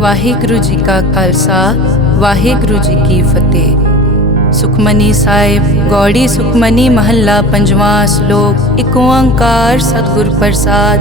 ਵਾਹਿਗੁਰੂ ਜੀ ਕਾ ਖਾਲਸਾ ਵਾਹਿਗੁਰੂ ਜੀ ਕੀ ਫਤਿਹ। ਸੁਖਮਨੀ ਸਾਹਿਬ ਗੌੜੀ ਸੁਖਮਨੀ ਮਹੱਲਾ ਪੰਜਵਾਂ ਸ਼ਲੋਕ। ਏਕ ਓੰਕਾਰ ਸਤਿਗੁਰ ਪ੍ਰਸਾਦ।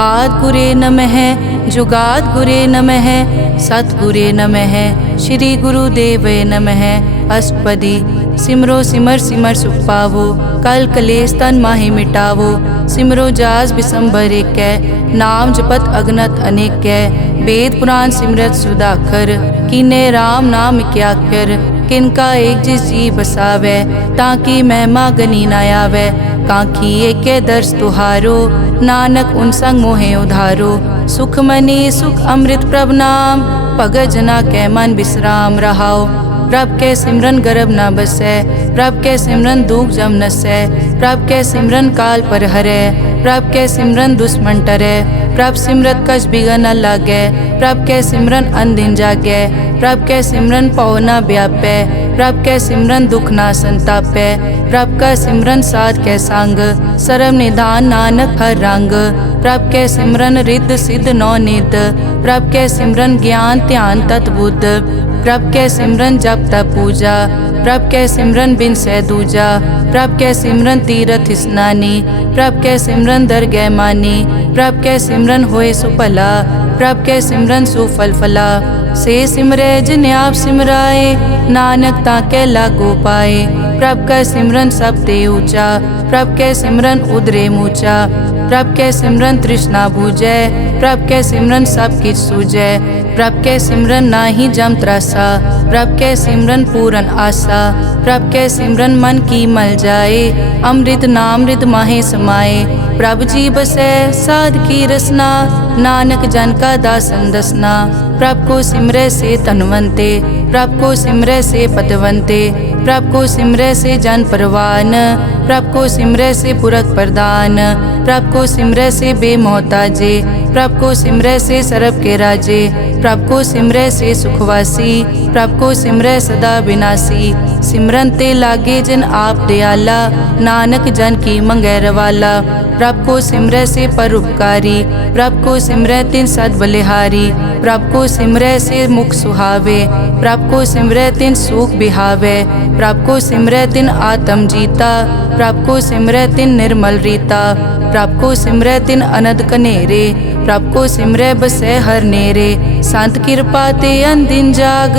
ਆਦਿ ਗੁਰੇ ਨਮਹਿ ਜੁਗਾਦਿ ਗੁਰੇ ਨਮਹਿ ਸਤਿਗੁਰੇ ਨਮਹਿ ਸ਼੍ਰੀ ਗੁਰੂ ਦੇਵੇ ਨਮਹਿ। ਅਸ਼ਟਪਦੀ। ਸਿਮਰੋ ਸਿਮਰ ਸਿਮਰ ਸੁਖ ਪਾਵੋ ਕਲ ਕਲੇਸ਼ ਤਨ ਮਾਹਿ ਮਿਟਾਵੋ। ਸਿਮਰੋ ਜਾਸ ਬਿਸੰਬਰ ਏਕੈ ਨਾਮ ਜਪਤ ਅਗਨਤ ਅਨੇਕੈ। वेद पुराण सिमरत सुधाकर कीने राम नाम क्याकर। किनका एक जिस जी बसावै ताकि महिमा गनी न आवै। कांखी एके दर्श तुहारो नानक उन संग मोहे उधारो। सुख मनी सुख अमृत प्रभ नाम भगत जना कै मन विश्राम रहाओ। प्रभ के सिमरन गर्भ न बसै प्रभ के सिमरन दुख जम नसै। प्रभ के सिमरन काल पर हरै प्रभ के सिमरन दुश्मन टरै। प्रभ सिमरत कछ बिगन न लागै प्रभ के सिमरन अनदिन जागै। प्रभ के सिमरन पौ न व्यापै प्रभ के सिमरन दुख न संतापै। प्रभ का सिमरन साध के संग सर्व निधान नानक हर रंग। प्रभ के सिमरन रिद्ध सिद्ध नौ निध प्रभ के सिमरन ज्ञान ध्यान तत् बुद्ध। प्रभ के सिमरन जप तप पूजा प्रभ के सिमरन बिन सै दूजा। प्रभ के सिमरन तीरथ स्नानी प्रभ के सिमरन दरगह मानी। प्रभ के सिमरन होए सुफला प्रभ के सिमरन सुफल फला। से सिमरै जिन आप सिमराए नानक ताके लागो पाए। प्रभ का सिमरन सब ते ऊंचा प्रभ के सिमरन उदरे मूचा। प्रभ के सिमरन तृष्णा बूझै प्रभ के सिमरन सब किछ सूझै। प्रभ के सिमरन नाही जम त्रासा प्रभ के सिमरन पूरन आसा। प्रभ के सिमरन मन की मल जाए अमृत नामृत माहे समाए। प्रभ जी बसै साध की रसना नानक जन का दासन दसना। प्रभ को सिमरै से तनवंते प्रभ को सिमरै से पतवंते। प्रभ को सिमरै से जन परवान प्रभ को सिमरै से पुरख प्रदान। प्रभ को सिमरै से बेमोहताजे प्रभ को सिमरै से सरब के राजे। प्रभ को सिमरै से सुखवासी प्रभ को सिमरै सदा विनाशी। सिमरन ते लागे जिन आप दयाला नानक जन की मंगै रवाला। प्रभ को सिमरै से परोपकारी प्रभ को सिमरै तिन सद बलिहारी। प्रभ को सिमरै से मुख सुहावे प्रभ को सिमरै तिन सुख बिहावे। प्रभ को सिमरै तिन आत्म जीता प्रभ को सिमरै तिन निर्मल रीता। प्रभ को सिमरै तिन अनद कनेरे प्रभ को सिमरै बसै हर नेरे। संत कृपा ते अनदिन जाग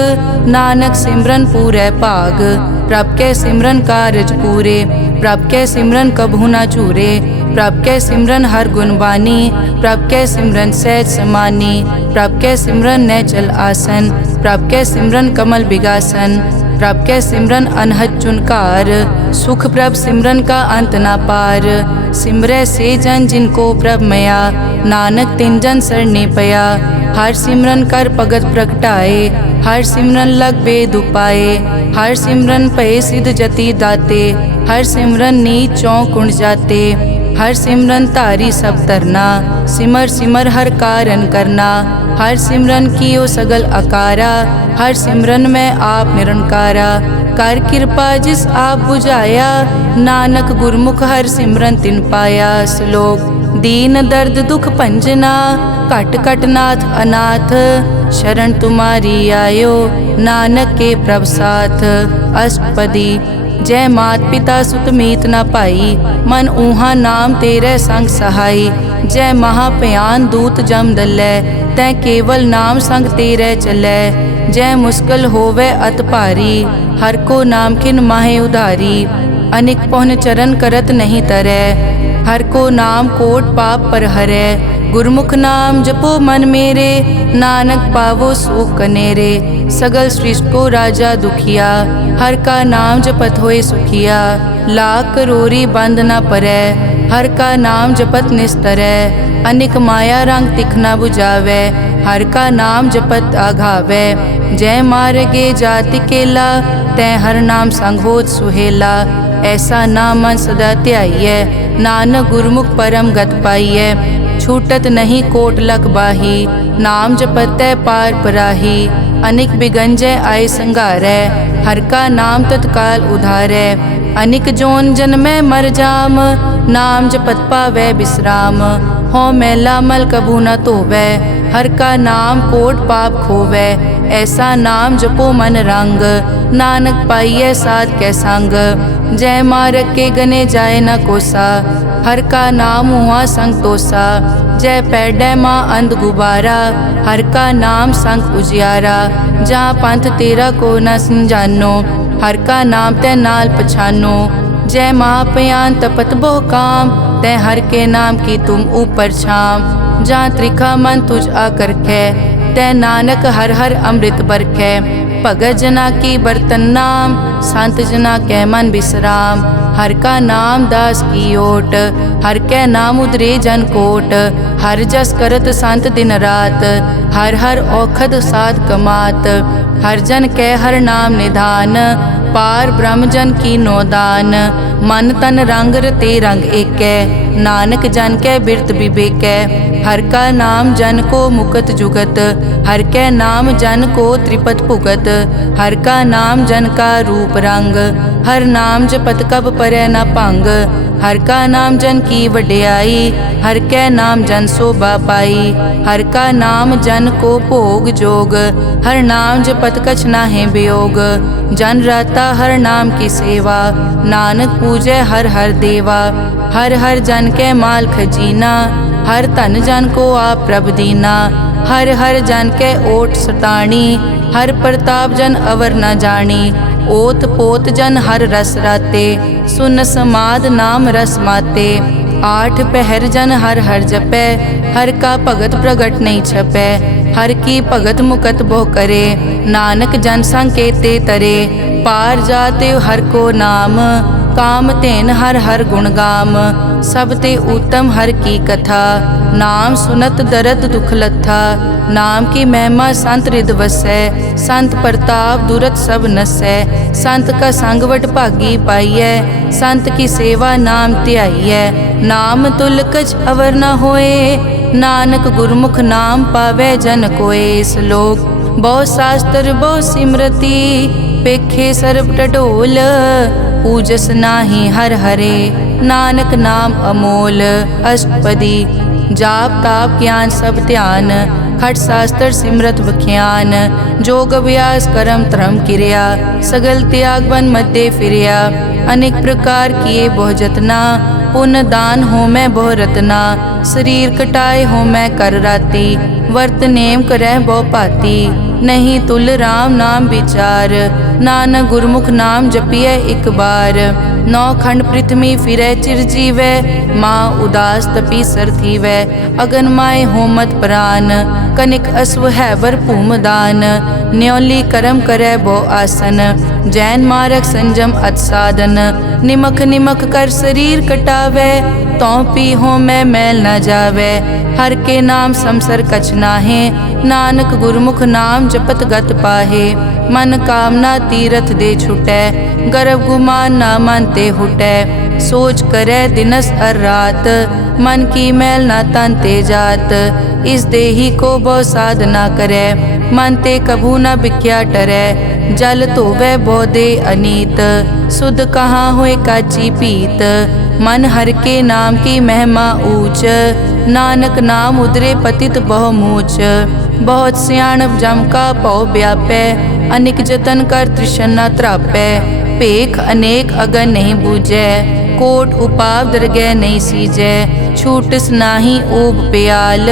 नानक सिमरन पूरै भाग। प्रभ के सिमरन कारज पूरे प्रभ के सिमरन कभू न चूरे। प्रभ के सिमरन हर गुण बानी प्रभ के सिमरन सहज समानी। प्रभ के सिमरन नैचल आसन प्रभ के सिमरन कमल बिगासन। प्रभ के सिमरन अनहद चुनकार सुख प्रभ सिमरन का अंत ना पार। सिमरै से जन जिनको प्रभ मया नानक तिन जन सरने पया। हर सिमरन कर भगत प्रगटाए हर सिमरन लग बेद उपाए। हर सिमरन पै सिद्ध जति दाते हर सिमरन नीच चौं कुंड जाते। हर सिमरन तारी सब तरना सिमर सिमर हर कारण करना। हर सिमरन कियो सगल अकारा हर सिमरन में आप निरंकारा। कर कृपा जिस आप बुझाया नानक गुरमुख हर सिमरन तिन पाया। श्लोक। दीन दर्द दुख भंजना घट घट नाथ अनाथ। शरण तुम्हारी आयो नानक के प्रभ साथ। अष्टपदी। जय मात पिता सुत मीत न पाई मन ऊहा नाम तेरे संग सहाई। जय महाभयान दूत जम दलै तै केवल नाम संग तेरे चलै। जय मुश्किल होवे अत भारी हर को नाम खिन माहे उधारी। अनिक पौन चरण करत नहीं तरै हर को नाम कोट पाप पर हरै। गुरमुख नाम जपो मन मेरे नानक पावो सुख कनेरे। सगल सृष्टि को राजा दुखिया हर का नाम जपत होए सुखिया। लाख करोरी बंद न परै हर का नाम जपत निस्तरै। अनिक माया रंग तिखना बुझावै हर का नाम जपत आघावै। जय मार्गे जाति केला तै हर नाम संग होत सुहेला। ऐसा नाम मन सदा ध्याइयै नानक गुरमुख परम गत पाइयै। छूटत नहीं कोट लख बाही नाम जपतै पार पराही। अनिक बिगंजय आय संघारै हर का नाम तत्काल उधारै। अनिक जोन जन्मै मर जाम नाम जपत पावै विश्राम। हों मैला मल कभू न धोवै, हर का नाम कोट पाप खोवै। ऐसा नाम जपो मन रंग, नानक पाइयै साध कै संग। जय मारग के गने जाए न कोसा, हर का नाम हुआ संग तोसा। जय पैडै माँ अंध गुबारा, हर का नाम संग उजियारा। जहाँ पंथ तेरा को न समझानो, हर का नाम तै नाल पछानो। जय महापयान तपत बहु काम, तै हर के नाम की तुम ऊपर छाम। जहाँ त्रिखा मन तुझ आकर कै, तै नानक हर हर अमृत बरखै। भगत जना की बर्तन नाम, संत जना कै मन विश्राम। हर का नाम दास की ओट, हर कै नाम उदरे जन कोट। हर जस करत संत दिन रात, हर हर औखद साध कमात। हर जन कै हर नाम निधान, पार ब्रह्म जन की नोदान। मन तन रंग रते रंग एकै, नानक जन कै बिरत विवेकै। हर का नाम जन को मुकत जुगत, हर कै नाम जन को त्रिपत भुगत। हर का नाम जन का रूप रंग, हर नाम जपत कब परै न भंग। हर का नाम जन की वड्याई, हर कै नाम जन शोभा पाई। हर का नाम जन को भोग जोग, हर नाम जपत कछ नाहि वियोग। जन राता हर नाम की सेवा, नानक पूजै हर हर देवा। हर हर जन कै माल खजीना, हर धन जन को आप प्रभ दीना। हर हर जन कै ओट सताणी, हर प्रताप जन अवर न जानी। ओत पोत जन हर रस राते, सुन समाद नाम रस माते। आठ पहर जन हर हर जपै, हर का भगत प्रगट नहीं छपै। हर की भगत मुकत बहु करे, नानक जन संकेते तरे। पार जाते हर को नाम, काम तेन हर हर गुण गाम। सब ते उत्तम हर की कथा, नाम सुनत दरद दुख लथा। नाम की महिमा संत रिद वसै, संत प्रताप दुरत सब नसै। संत का संगवट भागी पाइयै, संत की सेवा नाम ध्याइयै। नाम तुल कछ अवर न होए, नानक गुरमुख नाम पावै जन कोए। श्लोक बहु शास्त्र बहु सिमरति, पेखे सर्ब टडोल। पूजस नाही हर हरे, नानक नाम अमोल। अष्टपदी जाप ताप ज्ञान सब ध्यान, खट शास्त्र सिमरत बख्यान। जोग अभ्यास करम धर्म किरिया, सगल त्याग बन मध्य फिरिया। अनेक प्रकार किए बहु जतना, पुण्य दान हो मैं बहु रतना। शरीर कटाए हो मैं कर राती, वर्त नेम करह बहु पाती। नहीं तुल राम नाम विचार, नानक गुरमुख नाम जपिए एक बार। नौ खंड पृथ्वी फिरै चिर जीवै, माँ उदास तपी सर थीवै। अगन माय होमत प्राण, कनिक अश्व हैवर भूम दान। न्योली करम करै बहु आसन, जैन मारक संजम अत साधन। निमक निमक कर शरीर कटावै, तौ पी हो मैं मैल न जावै। हर के नाम समसर कछ नाहे, नानक गुरमुख नाम जपत गत पाहे। मन कामना तीरथ दे छुटै, गर्भ गुमान ना मन ते हुटै। सोच करै दिनस हर रात, मन की मैल ना तन ते जात। इस देही को बहु साधना करै, मन ते कभू न बिख्या टरै। जल धोवै बहु दे अनीत, सुध कहाँ होए काची पीत। मन हर के नाम की महिमा ऊंच, नानक नाम उदरे पतित बहु मूच। बहुत सियाणप जम का पौ व्यापै, अनेक जतन कर तृष्णा त्रापै। पेख अनेक अगन नहीं बूझै, कोट उपाव दरगह नहीं सीजै। छूटस नाही ऊब प्याल,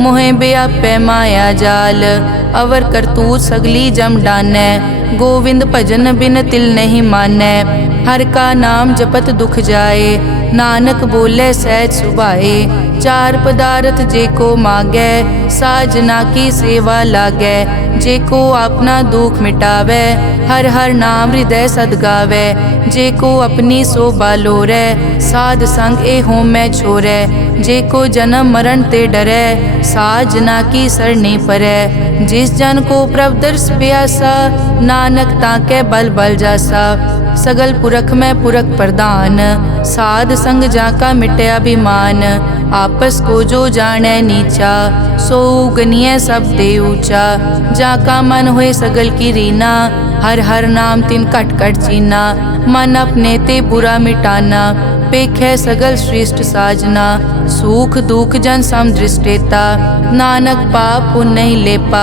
मोहे व्यापै माया जाल। अवर करतूत सगली जम डानै, गोविंद भजन बिन तिल नहीं मानै। हर का नाम जपत दुख जाए, नानक बोले सहज सुभाए। चार पदार्थ जे को मागै, साजना की सेवा लागै। जे को अपना दुख मिटावै, हर हर नाम हृदय सद गावै। जे को अपनी शोभा लोरै, साध संग ए होमै छोरै। जे को जन्म मरण ते डरै, साजना की सरनी परै। जिस जन को प्रभ दर्श प्यासा, नानक ताकै बल बल जासा। सगल पुरख में पुरख प्रधान, साध संग जाका मिटया अभिमान। आपस को जो जाने नीचा, सो गनिय सब दे ऊंचा। जाका मन होए सगल की रीना, हर हर नाम तिन कट कट चीना। मन अपने ते बुरा मिटाना, पेखै सगल श्रेष्ठ साजना, सुख दुख जन सम दृष्टेता, नानक पाप पुण्य नहीं लेपा,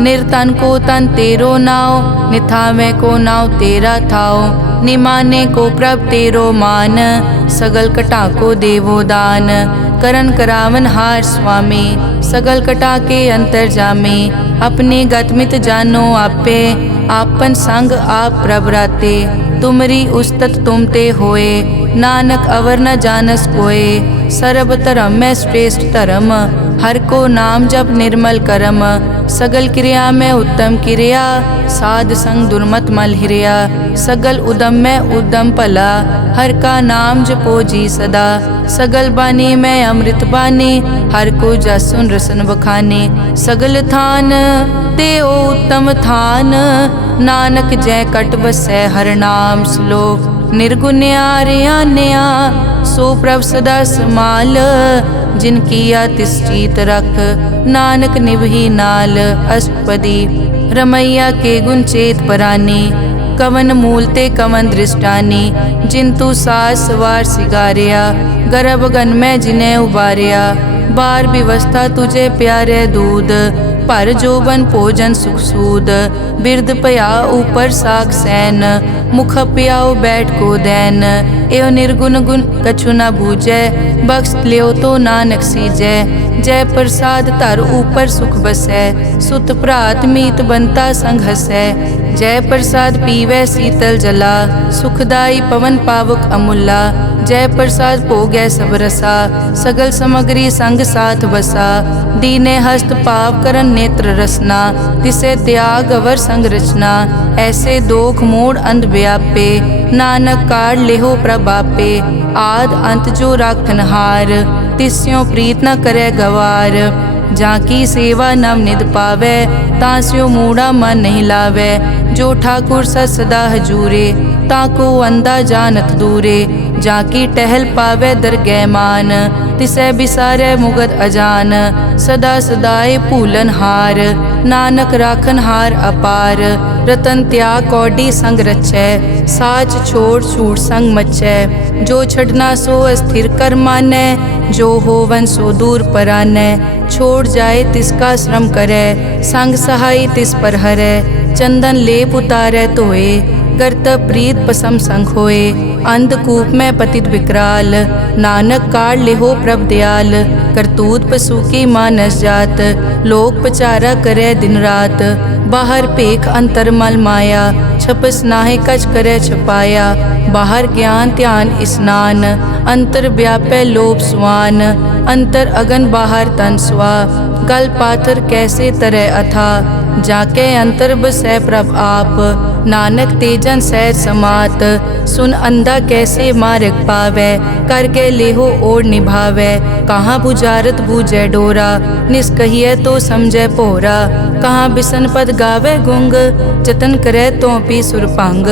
निर्तन को तन तेरो नाव, निथावे को नाव तेरा थाओ, निमाने को प्रभ तेरो मान, सगल कटा को देवो दान, करन करावन हार स्वामी, सगल कटा के अंतर जामे, अपने गतमित जानो आपे, आपन संग आप प्रभ राते, तुमरी उस्तत तुम ते होए, नानक अवर न जानस कोए, सर्ब धर्म में श्रेष्ठ धर्म, हर को नाम जप निर्मल करम, सगल क्रिया में उत्तम क्रिया, साध संग दुर्मत मल हिरिया, सगल उदम में उद्दम भला, हर का नाम जपो जी सदा, सगल बानी में अमृत बानी, हर को जस सुन रसन बखाने, सगल थान ते ओ उत्तम थान, नानक जय कट बसै हर नाम श्लोक, निर्गुण्या रियान्या सो प्रभ सदा समाल, जिनकिया तिस चीत रख, नानक निभही नाल, अष्टपदी रमैया के गुण चेत परानी, कवन मूल ते कवन दृष्टानी, जिंतु सास सवार सिगारिया, गर्भ गन में जिन्हें उबारिया, बार व्यवस्था तुझे प्यारे दूध, पर जोबन भोजन सुख सूद, बिरद पया ऊपर साग सैन, मुख प्याओ बैठ को दैन, एव निर्गुण गुण कछु न बूझै, बख्श लियो तो नानक सीजै, जय प्रसाद धर ऊपर सुख बसै, सुत भ्रात मीत बनता संग हसै, जय प्रसाद पीवै शीतल जला, सुखदाई पवन पावक अमूला, जय प्रसाद भोगै सब रसा, सगल समग्री संग साथ बसा, दीने हस्त पाव करन नेत्र रसना, तिसे त्याग अवर संग रचना, ऐसे दोख मोड़ अंध व्यापे, नानक काढ़ लेहो प्रभापे, आद अंत जो राखनहार, तिस्यों प्रीत न करे गवार, जाकी सेवा नव निध पावै, तास्यो मूढ़ा मन नहीं लावै, जो ठाकुर सदा हजूरे, ताको अंधा जानत दूरे, जाकी टहल पावै दरगह मान, तिसै बिसारै मुगद अजान, सदा सदाए भूलन हार, नानक राखन हार अपार, रतन त्याग कौडी संग रचै, साच छोड़ छूट संग मचै, जो छड़ना सो अस्थिर कर मानै, जो होवन सो दूर परानै, छोड़ जाए तिसका श्रम करै, संग सहाय तिस पर हरै, चंदन लेप उतारै धोए, करतब प्रीत पसम संग होए, अंधकूप में पतित विकराल, नानक काढ़ लेहो प्रभ दयाल, करतूत पशु की मानस जात, लोक पचारा करे दिन रात, बाहर पेख अंतर मल माया, छपस नाहे कच करे छपाया, बाहर ज्ञान ध्यान स्नान, अंतर व्यापै लोभ स्वान, अंतर अगन बाहर तन स्वा, गल पाथर कैसे तरह अथा, जाके अंतर बसै प्रभ आप, नानक तेजन सहज समात, सुन अंधा कैसे मार्ग पावै, कर गए लेहो ओर निभावै, कहाँ बुझारत बूझै डोरा, निष्कहिए तो समझै पोरा, कहाँ बिसन पद गावे गुंग, जतन करे तो पी सुरभंग,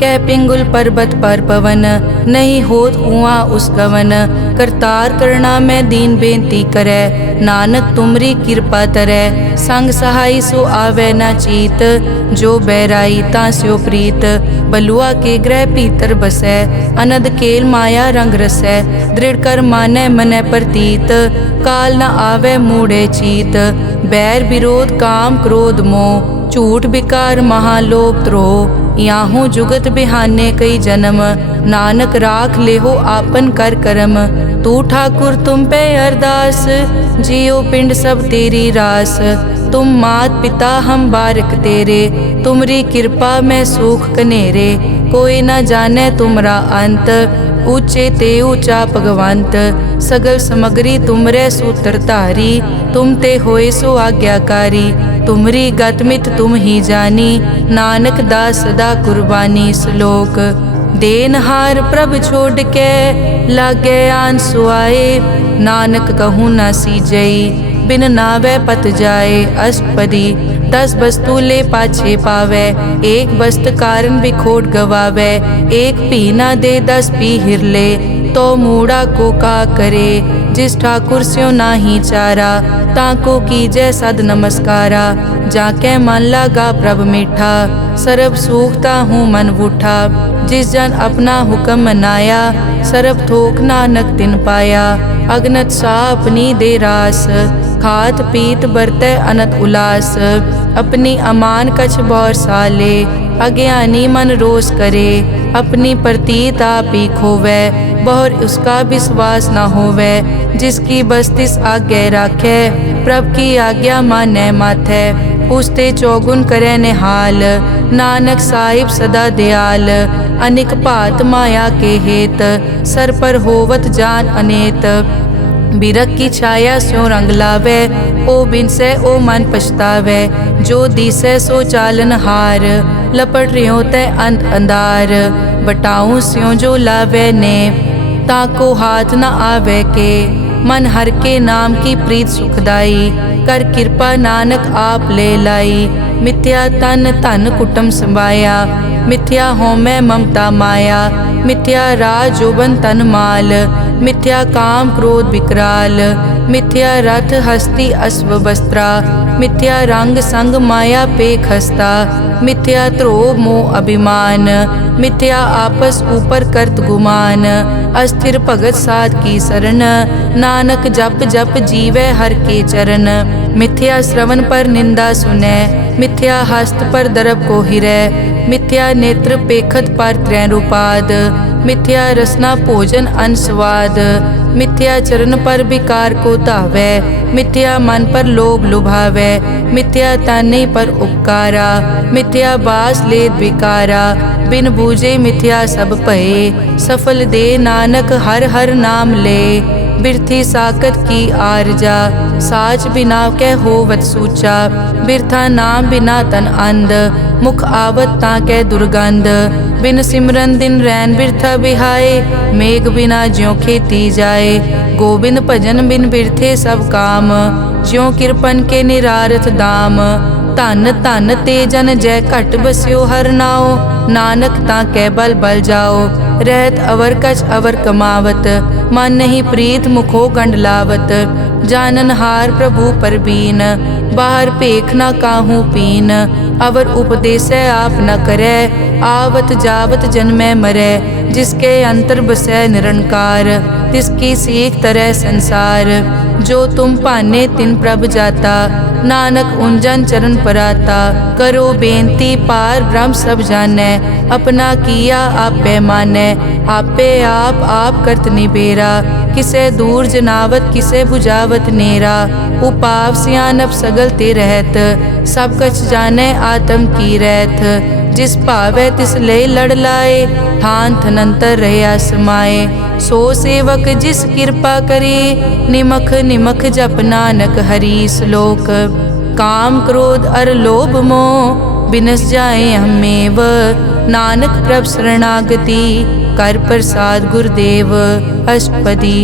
कह पिंगुल पर्वत पर पवन, नहीं होत कुआं उस गवन, करतार करना में दीन बेनती करे, नानक तुमरी कृपा तरै, संग सहाय सो आवे न चीत, जो बैराई तास्यो प्रीत, बलुआ के ग्रह पीतर बसै, अनद केल माया रंग रसै, दृढ़ कर मानै मनै प्रतीत, काल न आवे मूढ़े चीत, बैर विरोध काम क्रोध मोह, झूठ विकार महालोभ द्रोह, याहू जुगत बिहाने कई जन्म, नानक राख लेहो आपन कर करम, तू ठाकुर तुम पे अरदास, जियो पिंड सब तेरी रास, तुम मात पिता हम बारक तेरे, तुमरी कृपा में सुख कनेरे, कोई न जाने तुमरा अंत, ऊंचे ते ऊंचा भगवंत, सगल समग्री तुमरे सूत्र धारी, तुम ते होए सो आज्ञाकारी, तुमरी गतमित तुम ही जानी, नानक दास सदा कुर्बानी। श्लोक देनहार प्रभ छोड़ के लागे आन सुआए, नानक कहूँ न सीजई बिन नावे पत जाए। अष्टपदी 10 वस्तु ले पाछे पावे, एक वस्त कारण बिखोट गवावे, एक पी ना दे 10 पी हिरले, तो मूड़ा को का करे, जिस ठाकुर स्यों नाही चारा, ताको कीजै सद नमस्कारा, जाके मन लागा प्रभ मीठा, सरब सूखता हूँ मन बूठा। जिस जन अपना हुक्म मनाया, सरब थोक नानक तिन पाया। अगनत सा अपनी दे रास, खात पीत बरतै अनत उलास। अपनी अमान कछ बौर साले, अज्ञानी मन रोस करे। अपनी प्रतीत आप ही खोवै, बहुर उसका विश्वास न होवै। जिसकी बस्तिस आज्ञा राखै, प्रभ की आज्ञा मानै माथै। उसते चौगुन करे निहाल, नानक साहिब सदा दयाल। अनिक भात माया के हेत, सर पर होवत जान अनेत। बिरख की छाया स्यों रंग लावै, ओ बिनसै ओ मन पछतावै। जो दिसै सो चालन हार, लपट रियो तै अंत अंधार। बटाऊं स्यों जो लावै ने, ताको हाथ न आवे के। मन हर के नाम की प्रीत सुखदाई, कर कृपा नानक आप ले लाई। मिथ्या तन धन कुटुम संभाया, मिथ्या होमै ममता माया। मिथ्या राज जोबन तन माल, मिथ्या काम क्रोध विकराल। मिथ्या रथ हस्ती अश्व वस्त्रा, मिथ्या रंग संग माया पे खस्ता। मिथ्या ध्रोह मोह अभिमान, मिथ्या आपस ऊपर करत गुमान। अस्थिर भगत साध की शरण, नानक जप जप जीवै हर के चरण। मिथ्या श्रवण पर निंदा सुनै, मिथ्या हस्त पर दरब को हिरै। मिथ्या नेत्र पेखत पर त्रैन रूपाद, मिथ्या रसना भोजन अनस्वाद। मिथ्या चरण पर विकार को धावै, मिथ्या मन पर लोभ लुभावै। मिथ्या ताने पर उपकारा, मिथ्या बास लेत विकारा। बिन बूझे मिथ्या सब भये, सफल दे नानक हर हर नाम ले। बिरथी साकत की आरजा, साच बिना कै होवत सूचा। बिरथा नाम बिना तन अंध, मुख आवत ताकै दुर्गंध। बिन सिमरन दिन रैन बिरथा बिहाए, मेघ बिना ज्यों खेती जाए। गोबिंद भजन बिन बिरथे सब काम, ज्यों किरपन के निरारथ दाम। धन धन ते जन जय घट बस्यो हर नाओ, नानक ताकै बल बल जाओ। रहत अवर कछ अवर कमावत, मन नहीं प्रीत मुखो गंड लावत। जानन हार प्रभु परबीन, बाहर पेख न काहू पीन। अवर उपदेसै आप न करै, आवत जावत जन्मै मरै। जिसके अंतर बसै निरंकार, तिसकी सीख तरह संसार। जो तुम भाने तिन प्रभ जाता, नानक उंजन चरण पराता। करो बेनती पार ब्रह्म सब जानै, अपना किया आपे मानै। आपे आप करत निबेरा, किसे दूर जनावत किसे बुझावत नेरा। उपाव सियानप सगल ते रहत, सब कछ जानै आत्म की रहत। जिस भावै तिस ले लड़ लाए, थान थनंतर रहया समाए। सो सेवक जिस कृपा करे, निमख निमख जप नानक हरि श्लोक। काम क्रोध अर लोभ मोह, बिनस जाए हमेव। नानक प्रभ शरणागति, कर प्रसाद गुरुदेव। अष्टपदी।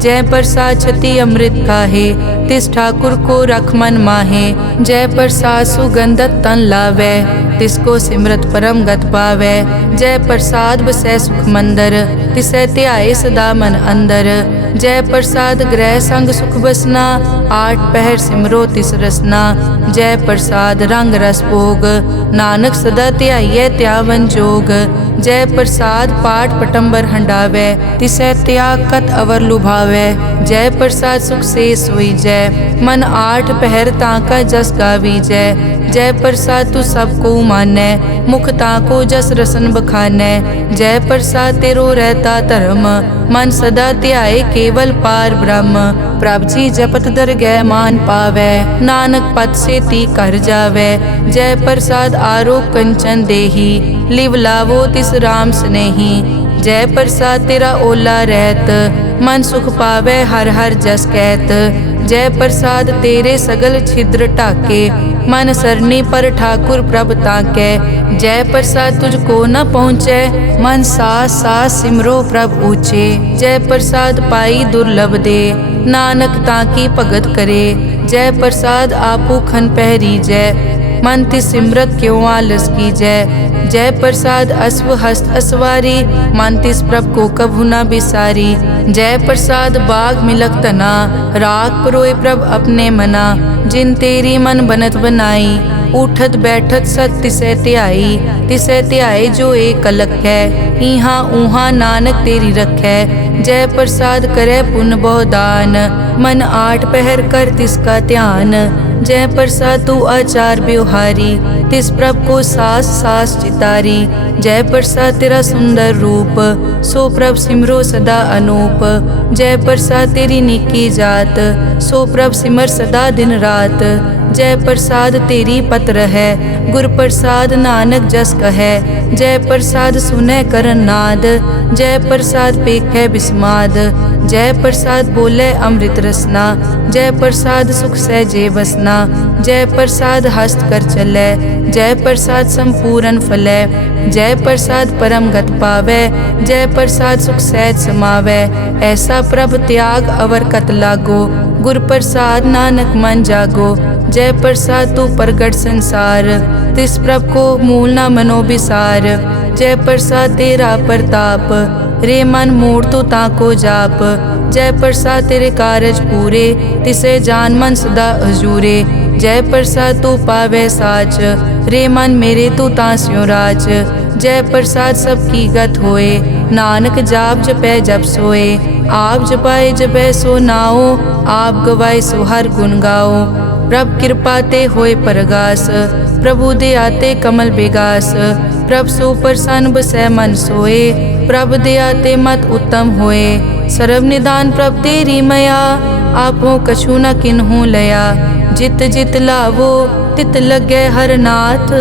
जय प्रसाद छति अमृत खाहे, तिस ठाकुर को रख मन माहे। जय प्रसाद सुगंधत तन लावै, तिसको सिमरत परम गत पावै। जय प्रसाद बसै सुख मंदर, तिसै ध्याए सदा मन अंदर। जय प्रसाद ग्रह संग सुख बसना, आठ पहर सिमरो तिस रसना। जय प्रसाद रंग रस भोग, नानक सदा ध्याइयै त्यावन जोग। जय प्रसाद पाठ पटंबर हंडावै, तिसै त्याग कत अवर लुभावै। जय प्रसाद सुख से सोई जय, मन आठ पहर ताका जस गावी जय। जय प्रसाद तू सबको मानै, मुख ताको जस रसन बखानै। जय प्रसाद तेरो रहता धर्म, मन सदा ध्याए केवल पार ब्रह्म। प्रभ जी जपत दरगह मान पावै, नानक पद से ती कर जावै। जय प्रसाद आरोग कंचन देही, लिव लावो तिस राम स्नेही। जय प्रसाद तेरा ओला रहत, मन सुख पावै हर हर जस कहत। जय प्रसाद तेरे सगल छिद्र ढाके, मन सरनी पर ठाकुर प्रभ ताकै। जय प्रसाद तुझको न पहुँचै, मन सास सास सिमरो प्रभ ऊँचे। जय प्रसाद पाई दुर्लभ दे, नानक ताकी भगत करे। जय प्रसाद आपू खन पहरी जय, मन तिस सिमरत क्यों आलस की जय प्रसाद अश्व हस्त असवारी, मन तिस प्रभ को कभु न बिसारी। जय प्रसाद बाग मिलक तना, राग परोए प्रभ अपने मना। जिन तेरी मन बनत बनाई, उठत बैठत सत तिसै ध्याई जो एक अलग है। इहाँ ऊहाँ नानक तेरी रखै, जय प्रसाद करे पुन बहु दान। मन आठ पहर कर तिसका ध्यान, जय प्रसाद तू आचार व्यवहारी। तिस प्रभ को सास सास चितारी, जय प्रसाद तेरा सुंदर रूप। सो प्रभ सिमरो सदा अनूप, जय प्रसाद तेरी निकी जात। सो प्रभ सिमर सदा दिन रात, जय प्रसाद तेरी पत्र है। गुर प्रसाद नानक जस कहे, जय प्रसाद सुनै करन नाद। जय प्रसाद पेखै बिस्माद, जय प्रसाद बोले अमृत रसना। जय प्रसाद सुख सहजे बसना, जय प्रसाद हस्त कर चलै। जय प्रसाद संपूर्ण फलै, जय प्रसाद परम गत पावै। जय प्रसाद सुख सहज समावै, ऐसा प्रभ त्याग अवर कत लागो। गुर प्रसाद नानक मन जागो, जय प्रसाद तू प्रगट संसार। तिस प्रभ को मूल न मनो बिसार, जय प्रसाद तेरा प्रताप। रे मन मूड तू ताको जाप, जय प्रसाद तेरे कारज पूरे। तिसे जान मन सदा अजूरे, जय प्रसाद तू पावे साच। रे मन मेरे तू तास्यो राज, जय प्रसाद सबकी गत होए। नानक जाप जपै जप सोए, आप जपाए जपै सो नाओ। आप गवाए सो हर गुण गाओ, प्रभ कृपा ते होए परगास। प्रभु दे आते कमल बेगास, प्रभ सो प्रसन्न बसै मन सोए। प्रभ दे आते मत उत्तम होए, सर्व निदान प्रभ तेरी मया। आपो कछु न किन्हु लया, जित जित लावो तित लगे हर नाथ।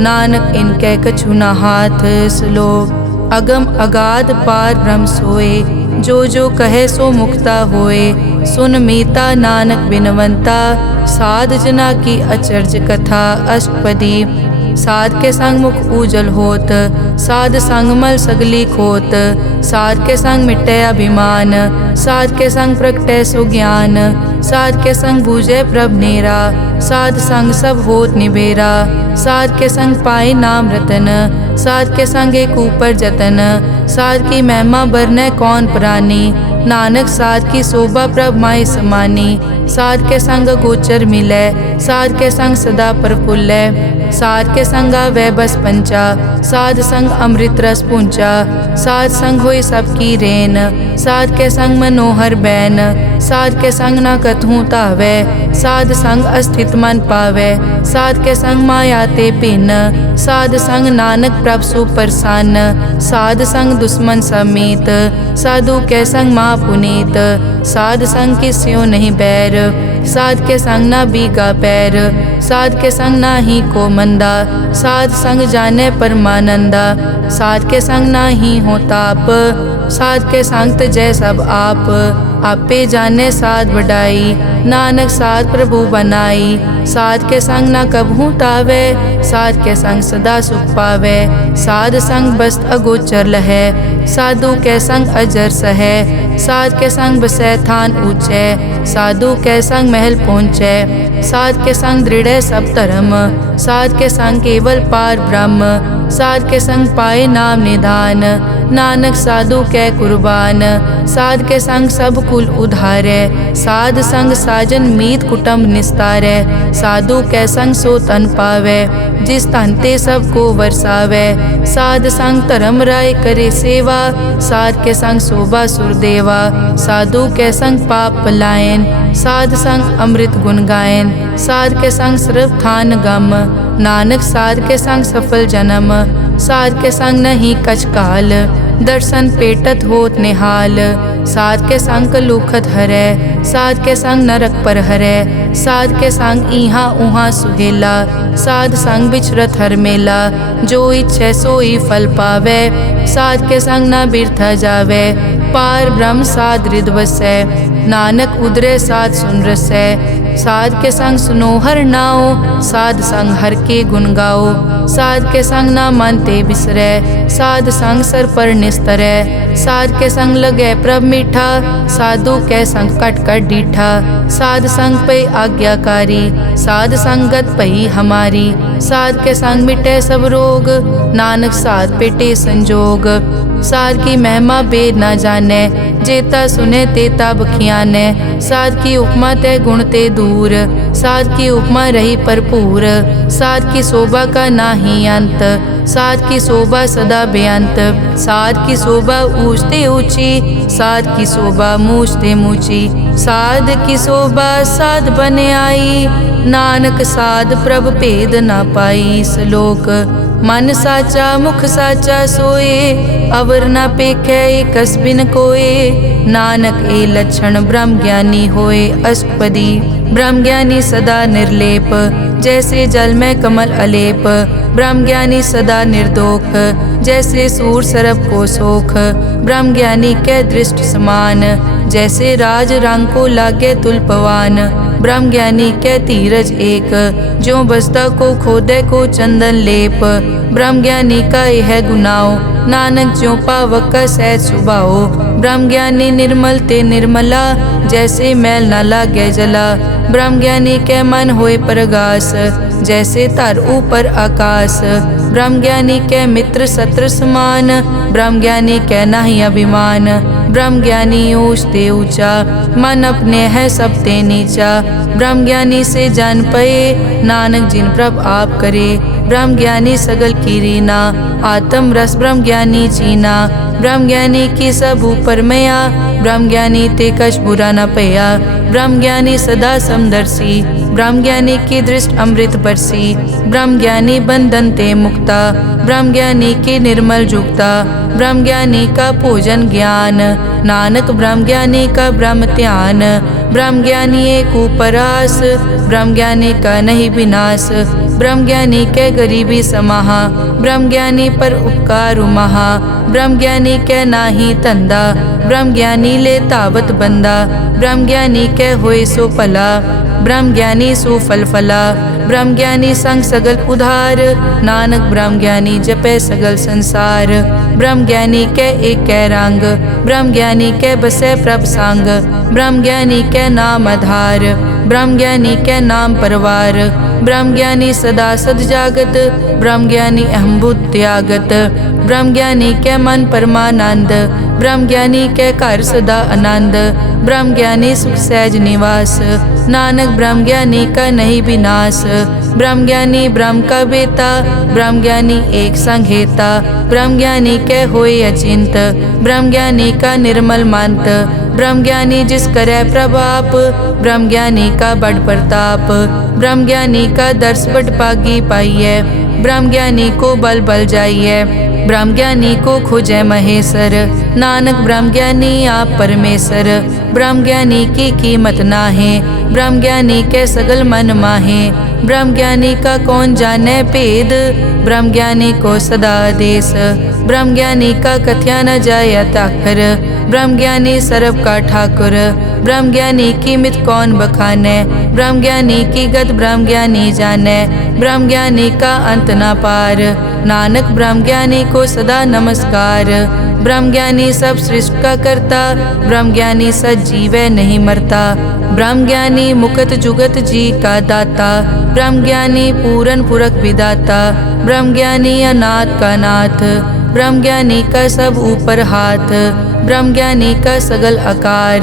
नानक इनके कछु न हाथ। श्लोक अगम अगाध पार ब्रह्म सोए, जो कहे सो मुक्ता होए। सुन मीता नानक बिनवंता, साध जना की अचर्ज कथा। अष्टपदी साध के संग मुख उजल होत, साध संग मल सगली खोत। साध के संग मिटे अभिमान, साध के संग प्रगटे सो ज्ञान। साध के संग बूझे प्रभ नेरा, साध संग सब होत निबेरा। साध के संग पाए नाम रतन, साध के संग एक ऊपर जतन। साध की महिमा बरने कौन प्राणी, नानक साध की शोभा प्रभ माई समानी। साध के संग गोचर मिलै, साध के संग सदा प्रफुल्लै। साध के संग वै बस पंचा, साध संग अमृत रस पूंचा। साध संग होई सबकी रेन, साध के संग मनोहर बैन। साध के संग न कथूं तावै, साध संग अस्थित मन पावै। साध के संग माया ते भिन्न, साध संग नानक प्रभ सो प्रसन्न। साध संग दुश्मन समीत, साधु के संग महा पुनीत। साध संग किस्यो नहीं बैर, साध के संग ना बीगा पैर। साध के संग ना ही को मंदा, साध संग जाने परमानंदा। साध के संग ना ही हो ताप, साध के संग तजै सब आप। आपे जाने साध बढ़ाई, नानक साध प्रभु बनाई। साध के संग ना कबहू तावै, साध के संग सदा सुख पावै। साध संग बस्त अगोचर लहै, साधु के संग अजर सहै। साध के संग बसै थान ऊंचै, साधु के संग महल पहुँचै। साध के संग दृढ़ सब धर्म, साध के संग केवल पार ब्रह्म। साध के संग पाए नाम निधान, नानक साधु कै कुर्बान। साध के संग सब कुल उधारै, साध संग साजन मीत कुटुंब निस्तारै। साधु कै संग सो तन पावै, जिस तन ते सब को वर्षावै। साध संग धर्म राय करे सेवा, साध के संग शोभा सुरदेवा। साधु के संग पाप पलायन, साध संग अमृत गुण गायन। साध के संग सर्व थान गम, नानक साध के संग सफल जन्म। साध के संग नहीं कछ काल, दर्शन पेटत होत निहाल। साध के संग लूखत हरै, साध के संग नरक पर हरै। साध के संग इहाँ उहाँ सुहेला, साध संग बिचरत हर मेला। जो इच्छै सोई फल पावै, साध के संग न बिरथा जावै। पार ब्रह्म साध हृद वसै, नानक उदरे साध सुन रसै। साध के संग सुनो हर नाओ, साध संग हर के गुण गाओ। साध के संग ना मन ते बिसरै, साध संग सर पर निस्तरै। साध के संग लगै प्रभ मीठा, साधु कै संग कट कट डीठा। साध संग पे आज्ञाकारी, साध संगत पई हमारी। साध के संग मिटे सब रोग, नानक साध पेटे संजोग। साध की महिमा बेद न जाने, जेता सुने तेता बखियाने। साध की उपमा ते गुण ते दूर, साध की उपमा रही भरपूर। साध की शोभा का नाही अंत, साध की शोभा सदा बेअंत। साध की शोभा ऊंच ते ऊंची, साध की शोभा मूछ ते मूची। साध की शोभा साध बने आई, नानक साध प्रभ भेद ना पाई। श्लोक मन साचा मुख साचा सोए, अवर ना पेखै एकस बिन कोए। नानक ए लक्षण ब्रह्म ज्ञानी होए। अष्टपदी ब्रह्म ज्ञानी सदा निर्लेप, जैसे जल में कमल अलेप। ब्रह्म ज्ञानी सदा निर्दोख, जैसे सूर सरब को सोख। ब्रह्म ज्ञानी के दृष्ट समान, जैसे राज रंग को लागे तुलपवान। ब्रह्म ज्ञानी के धीरज एक, जो बसता को खोदे को चंदन लेप। ब्रह्म ज्ञानी का यह गुनाओ, नानक ज्यों पावक का सहज सुभाओ। ब्रह्म ज्ञानी निर्मल ते निर्मला, जैसे मैल न लागे जला। ब्रह्म ज्ञानी के मन होए प्रगास, जैसे तर ऊपर आकाश। ब्रह्म ज्ञानी के मित्र शत्रु समान, ब्रह्म ज्ञानी के नहीं अभिमान। ब्रह्म ज्ञानी ऊंच ते ऊंचा, मन अपने है सब ते नीचा। ब्रह्म ज्ञानी से जान पए, नानक जिन प्रभ आप करे। ब्रह्म ज्ञानी सगल की रीना, आत्म रस ब्रह्म ज्ञानी जीना। ब्रह्म ज्ञानी की सब ऊपर मया, ब्रह्म ज्ञानी ते कछ बुरा न पया। ब्रह्म ज्ञानी सदा समदर्शी, ब्रह्म ज्ञानी की दृष्टि अमृत बरसी। ब्रह्म ज्ञानी बंधन ते मुक्ता, ब्रह्म ज्ञानी की निर्मल जुगता। ब्रह्म ज्ञानी का भोजन ज्ञान, नानक ब्रह्म ज्ञानी का ब्रह्म ध्यान। ब्रह्म ज्ञानी एक उपरास, ब्रह्म ज्ञानी का नहीं विनाश। ब्रह्म ज्ञानी के गरीबी समाहा, ब्रह्म ज्ञानी पर उपकार महा। ब्रह्म ज्ञानी के नाही धंधा, ब्रह्म ज्ञानी ले तावत बंदा। ब्रह्म ज्ञानी के होए सो भला, ब्रह्म ज्ञानी सुफल फला। ब्रह्म ज्ञानी संग सगल उधार, नानक ब्रह्म ज्ञानी जपे सगल संसार। ब्रह्म ज्ञानी के एक कै रंग, ब्रह्म ज्ञानी के बसे प्रभ संग। ब्रह्म ज्ञानी के नाम आधार, ब्रह्म ज्ञानी के नाम परवार। ब्रह्म ज्ञानी सदा सद जागत, ब्रह्म ज्ञानी अहम बुद्धि त्यागत। ब्रह्म ज्ञानी के मन परमानंद, ब्रह्म ज्ञानी के घर सदा आनंद। ब्रह्म ज्ञानी सुख सहज निवास, नानक ब्रह्म ज्ञानी का नहीं विनाश। ब्रह्म ज्ञानी ब्रह्म का बेटा, ब्रह्म ज्ञानी एक संग हेता। ब्रह्म ज्ञानी के होए अचिंत, ब्रह्म ज्ञानी का निर्मल मंत। ब्रह्म ज्ञानी जिस करे प्रभाप, ब्रह्म ज्ञानी का बड़ प्रताप। ब्रह्म ज्ञानी का दर्श बड़ पागी पाइये, ब्रह्म ज्ञानी को बल बल जाइए। ब्रह्म ज्ञानी को खोजे महेश्वर, नानक ब्रह्म ज्ञानी आप परमेश्वर। ब्रह्म ज्ञानी की कीमत नाहे, ब्रह्म ज्ञानी के सगल मन माहे। ब्रह्म ज्ञानी का कौन जाने भेद, ब्रह्म ज्ञानी को सदा आदेश। ब्रह्म ज्ञानी का कथ्या न जाय ताकर, ब्रह्म ज्ञानी सर्व का ठाकुर। ब्रह्म ज्ञानी की मित कौन बखाने, ब्रह्म ज्ञानी की गत ब्रह्म ज्ञानी जाने। ब्रह्म ज्ञानी का अंत न पार, नानक ब्रह्म ज्ञानी को सदा नमस्कार। ब्रह्म ज्ञानी सब सृष्टि का करता, ब्रह्म ज्ञानी सजीव नहीं मरता। ब्रह्म ज्ञानी मुकत जुगत जी का दाता, ब्रह्म ज्ञानी पूरन पुरख विदाता। ब्रह्म ज्ञानी अनाथ का नाथ, ब्रह्म ज्ञानी का सब ऊपर हाथ। ब्रह्म ज्ञानी का सगल आकार,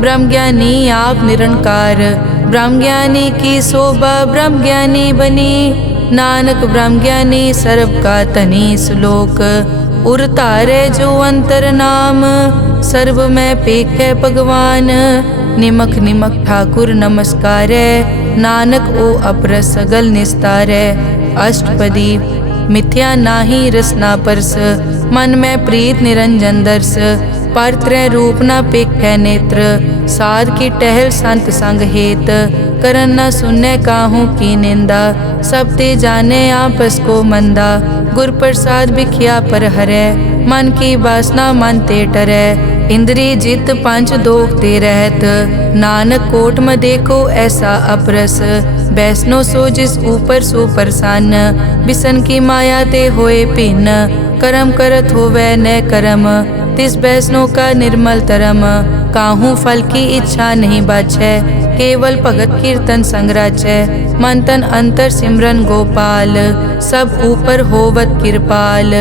ब्रह्म ज्ञानी आप निरंकार। ब्रह्म ज्ञानी की शोभा ब्रह्म ज्ञानी बनी, नानक ब्रह्म ज्ञानी सर्व का तनी। श्लोक उर तारे जो अंतर नाम, सर्व में पेखे भगवान। निमक निमक ठाकुर नमस्कारे, नानक ओ अपर सगल निस्तारे। अष्टपदी मिथ्या नाही रसना परस, मन में प्रीत निरंजन दर्श। पर त्रय रूप न पेखे नेत्र, साध की टहल संत संग हेत। करन न सुनने काहू की निंदा, सब ते जाने आपस को मंदा। गुर प्रसाद बिखिया पर हरै, मन की वासना मन ते टरै। इंद्री जित पंच दोख ते रहत, नानक कोट में देखो ऐसा अपरस। वैष्णो सो जिस ऊपर सो प्रसन्न, बिसन की माया ते होए भिन्न। कर्म करत होवे न कर्म, तिस वैष्णो का निर्मल तरम, काहू फल की इच्छा नहीं बाछै, केवल भगत कीर्तन संग्राचै, मन तन अंतर सिमरन गोपाल, सब ऊपर होवत कृपाल,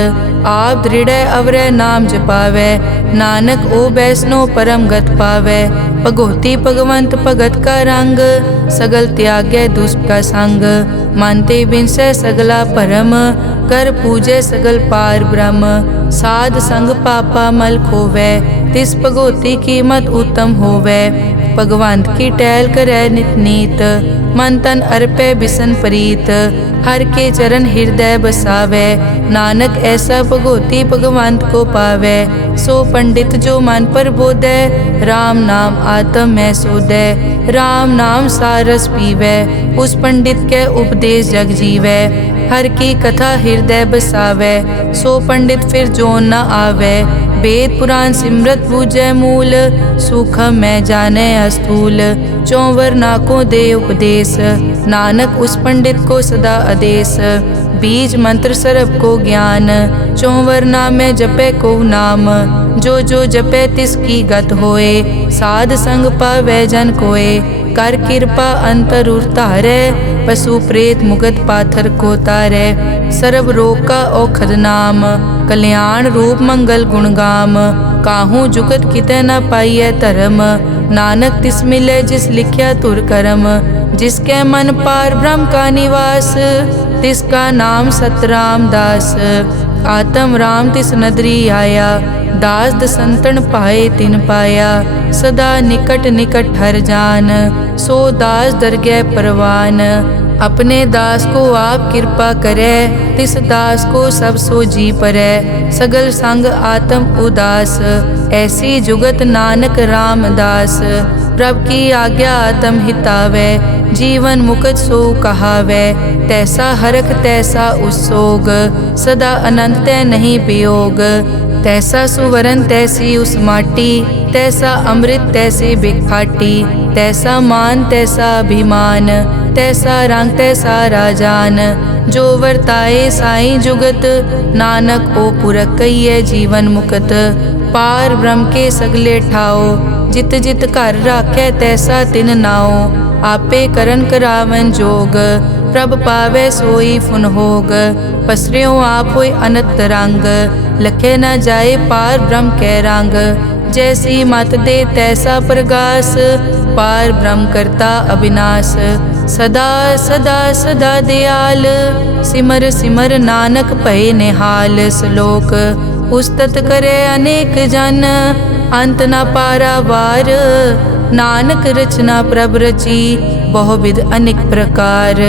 आप दृढ़ अवरय नाम जपावै, नानक ओ वैष्णो परम गत पावै, भगोती भगवंत भगत का रंग, सगल त्यागै दुष्ट का संग, मानते बिनसै सगला परम, कर पूजै सगल पार ब्रह्म, साध संग पापा मल खोवै, तिस भगोती कीमत उत्तम होवै, भगवंत की टहल करै नित नीत, मन तन अर्पै बिसन प्रीत, हर के चरण हृदय बसावै, नानक ऐसा भगोती भगवंत को पावै, सो पंडित जो मन पर बोधै, राम नाम आत्म में सोधै, राम नाम सारस पीवै, उस पंडित के उपदेश जग जीवै, हर की कथा हृदय बसावै, सो पंडित फिर जोन न आवै, वेद पुराण सिमरत बूझै मूल, सूखम में जाने अस्थूल, चौवर नाकों दे उपदेश, नानक उस पंडित को सदा आदेश, बीज मंत्र सरब को ज्ञान, चौवर नामे जपे को नाम, जो जो जपे तिसकी गत होए, साध संग पावै जन कोए, कर कृपा अंतर उतारै, पशु प्रेत मुगत पाथर को तारै, सर्व रोग का औखद नाम, कल्याण रूप मंगल गुणगाम, काहू जुगत कितै न पाइयै धर्म, नानक तिस मिले जिस लिखिया तुर करम, जिसके मन पार ब्रह्म का निवास, तिसका नाम सतराम दास, आत्म राम तिस नदरी आया, दास दसंतन पाए तिन पाया, सदा निकट निकट हर जान, सो दास दरगह परवान, अपने दास को आप कृपा करे, तिस दास को सब सो जी परै, सगल संग आत्म उदास, ऐसी जुगत नानक रामदास, प्रभ की आज्ञा आत्म हितावै, जीवन मुकत सो कहावै, तैसा हरख तैसा उसोग, सदा अनंत तै नहीं वियोग, तैसा सुवरन तैसी उस माटी, तैसा अमृत तैसी बिखाटी, तैसा मान तैसा अभिमान, तैसा रंग तैसा राजान, जो वर्ताए साई जुगत, नानक ओ पुरख कहिए जीवन मुकत, पार ब्रह्म के सगले ठाओ, जित जित घर राखै तैसा तिन नाओ, आपे करन करावन जोग, प्रभ पावै सोई फुन होग, पसरियो आप होय अनंत रंग, लखे न जाए पार ब्रह्म कै रंग, जैसी मत दे तैसा प्रगास, पार ब्रह्म करता अविनाश, सदा सदा सदा दयाल, सिमर सिमर नानक भय निहाल, श्लोक उस्तत करे अनेक जन, अंत न पारावार, नानक रचना प्रभ रची, बहुविध अनेक प्रकार,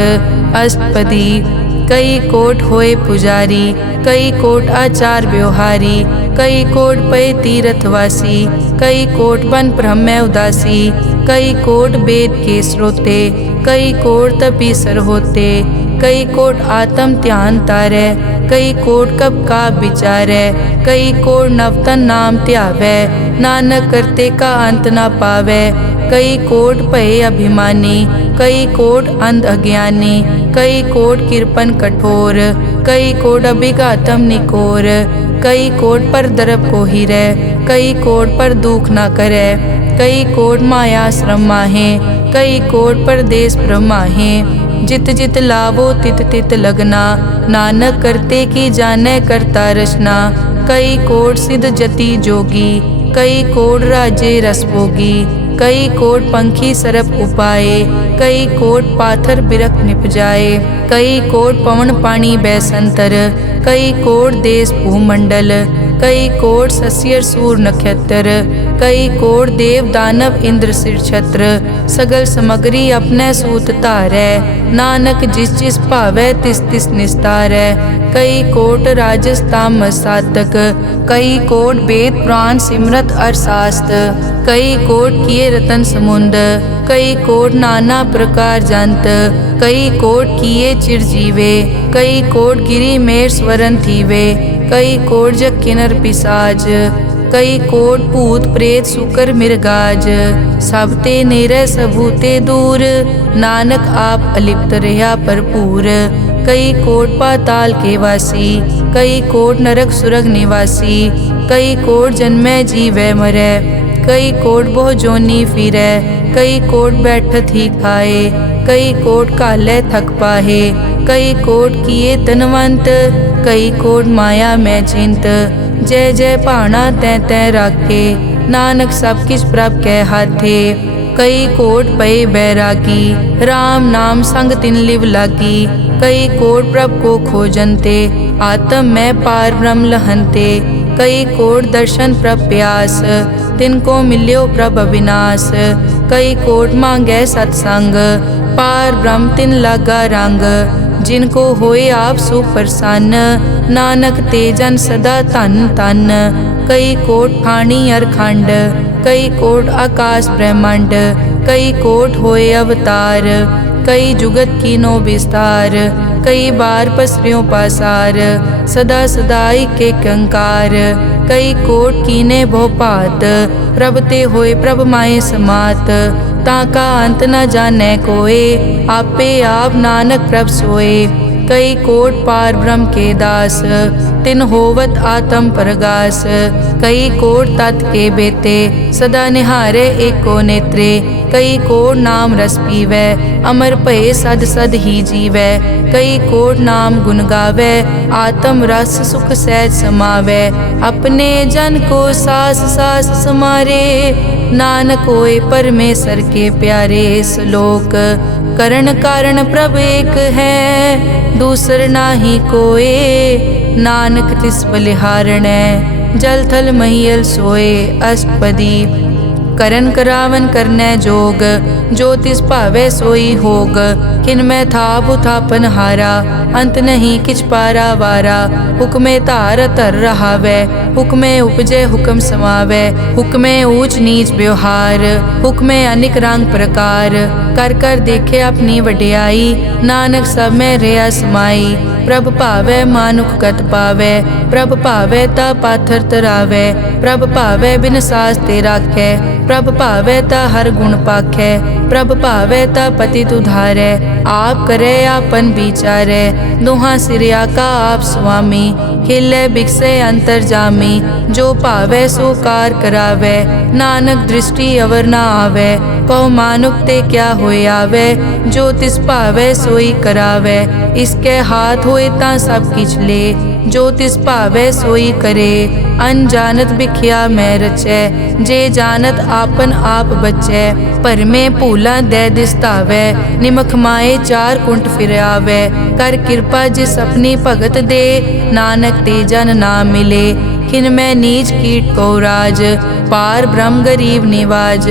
अष्टपदी कई कोट होए पुजारी, कई कोट आचार व्यवहारी, कई कोट पय तीर्थवासी, कई कोट बन ब्रह्म उदासी, कई कोट वेद के स्रोते, कई कोट तपीसर होते, कई कोट आत्म ध्यान तारै, कई कोट कब का विचारै, कई कोट नवतन नाम ध्यावै, नानक करते का अंत न पावै, कई कोट भय अभिमानी, कई कोट अंध अज्ञानी, कई कोट कृपन कठोर, कई कोट अभिघातम निकोर, कई कोट पर दरब को हिरै, कई कोट पर दुख न करै, कई कोट माया श्रम माहे, कई कोट परदेश ब्रह्माहे, जित जित लावो तित तित लगना, नानक करते की जाने करता रचना, कई कोट सिद्ध जति जोगी, कई कोट राजे रस भोगी, कई कोट पंखी सरप उपाए, कई कोट पाथर बिरक निपजाए, कई कोट पवन पानी बैसंतर, कई कोट देश भूमंडल, कई कोट सस्यर सूर नक्षत्र, कई कोट देव दानव इंद्र सिर छत्र, सगल समग्री अपने सूत धारै, नानक जिस जिस भावै तिस तिस निस्तारै, कई कोट राजस तामस साधक, कई कोट वेद पुराण सिमरत अरशास्त्र, कई कोट किए रतन समुंद, कई कोट नाना प्रकार जंत, कई कोट किए चिरजीवे, कई कोट गिरी मेर स्वरन थीवे, कई कोट जग किन्नर पिसाज, कई कोट भूत प्रेत सुकर मिर्गाज, सब ते नेरे सबूते दूर, नानक आप अलिप्त रहा भरपूर, कई कोट पाताल के वासी, कई कोट नरक सुरग निवासी, कई कोट जन्मै जीवै मरै, कई कोट बहु जोनी फिरै, कई कोट बैठत ही खाए, कई कोट कालै थक पाहे, कई कोट किए तनवंत, कई कोट माया मैं चिंत। जय जय भाना तै तै राखे, नानक सब किछ प्रभ कै हाथे। कई कोट पए बैरागी, राम नाम संग तिन लिव लागी, कई कोट प्रभ को खोजनते, आत्म में पार ब्रह्म लहनते। कई कोट दर्शन प्रभ प्यास, तिनको मिल्यो प्रभ अविनाश, कई कोट मांगै सतसंग, पार ब्रह्म तिन लागा रंग। जिनको होए आप सुप्रसन्न, नानक ते जन सदा धन धन। कई कोट खानी अरखंड, कई कोट आकाश ब्रह्मांड, कई कोट होए अवतार, कई जुगत कीनो विस्तार। कई बार पसरियों पासार, सदा सदा के कंकार। कई कोट कीने बहु भात, प्रभ ते होए प्रभ माए समात। ताका अंत न जाने कोए, आपे आप नानक प्रभ सोए। कई कोट पार ब्रह्म के दास, तिन होवत आत्म परगास। कई कोट तत् के बेते, सदा निहारे एको नेत्रे। कई कोट नाम रस पीवै, अमर भये सद सद ही जीवै। कई कोट नाम गुण गावै, आत्म रस सुख सहज समावै। अपने जन को सास सास समारे, नानक होए परमेश्वर के प्यारे। श्लोक करण कारण प्रभ एक है, दूसर नाही कोए, नानक तिस बलिहारणै। जल थल महियल सोए अष्टपदी, करन करावन करनै जोग, जो तिस भावै सोई होग। किनमै थाप उथापन हारा, अंत नहीं किछ पारा वारा। हुक्मे धार धर रहावै, हुक्मे उपजै हुक्म समावै। हुक्मे ऊंच नीच व्यवहार, हुक्मे अनिक रंग प्रकार। कर कर देखे अपनी वड्याई, नानक सब में रहा समाई। प्रभ भावै मानुख गत पावै, प्रभ भावै ता पाथर तरावै। प्रभ भावै बिन सास ते राखै, प्रभ भावै ता हर गुण पाखै। प्रभ भावै ता पतित उधारै, आप करे आपन विचारै। दोहां सिरिया का आप स्वामी, हिले बिकसे अंतर जामी। जो भावै सो कार करावै, नानक दृष्टि अवर न आवै। कहो मानुक ते क्या होए आवे, जो तिस भावै सोई करावै। इसके हाथ होए ता सब किछ ले, जो तिस भावै सोई करे। अनजानत बिख्या मैं रचै, जे जानत आपन आप बचै। पर में भूला दे दिसतावै, निमख माए चार कुंट फिर आवै। कर कृपा जिस अपनी भगत दे, नानक ते जन ना मिले। खिन मैं नीच कीट को राज, पार ब्रह्म गरीब निवाज।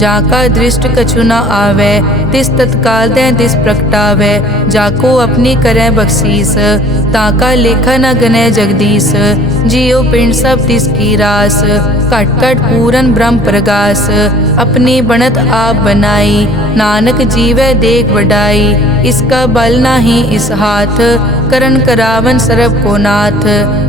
जाका दृष्ट कछु न आवे, तिस तत्काल दें तिस प्रगटावे। जाको अपनी करे बख्शीस, ताका लेखा न गने जगदीश। जियो पिंड सब तिसकी रास, घट घट पूरन ब्रह्म प्रगास। अपनी बनत आप बनाई, नानक जीवै देख वडाई। इसका बल नाही इस हाथ, करन करावन सरब को नाथ।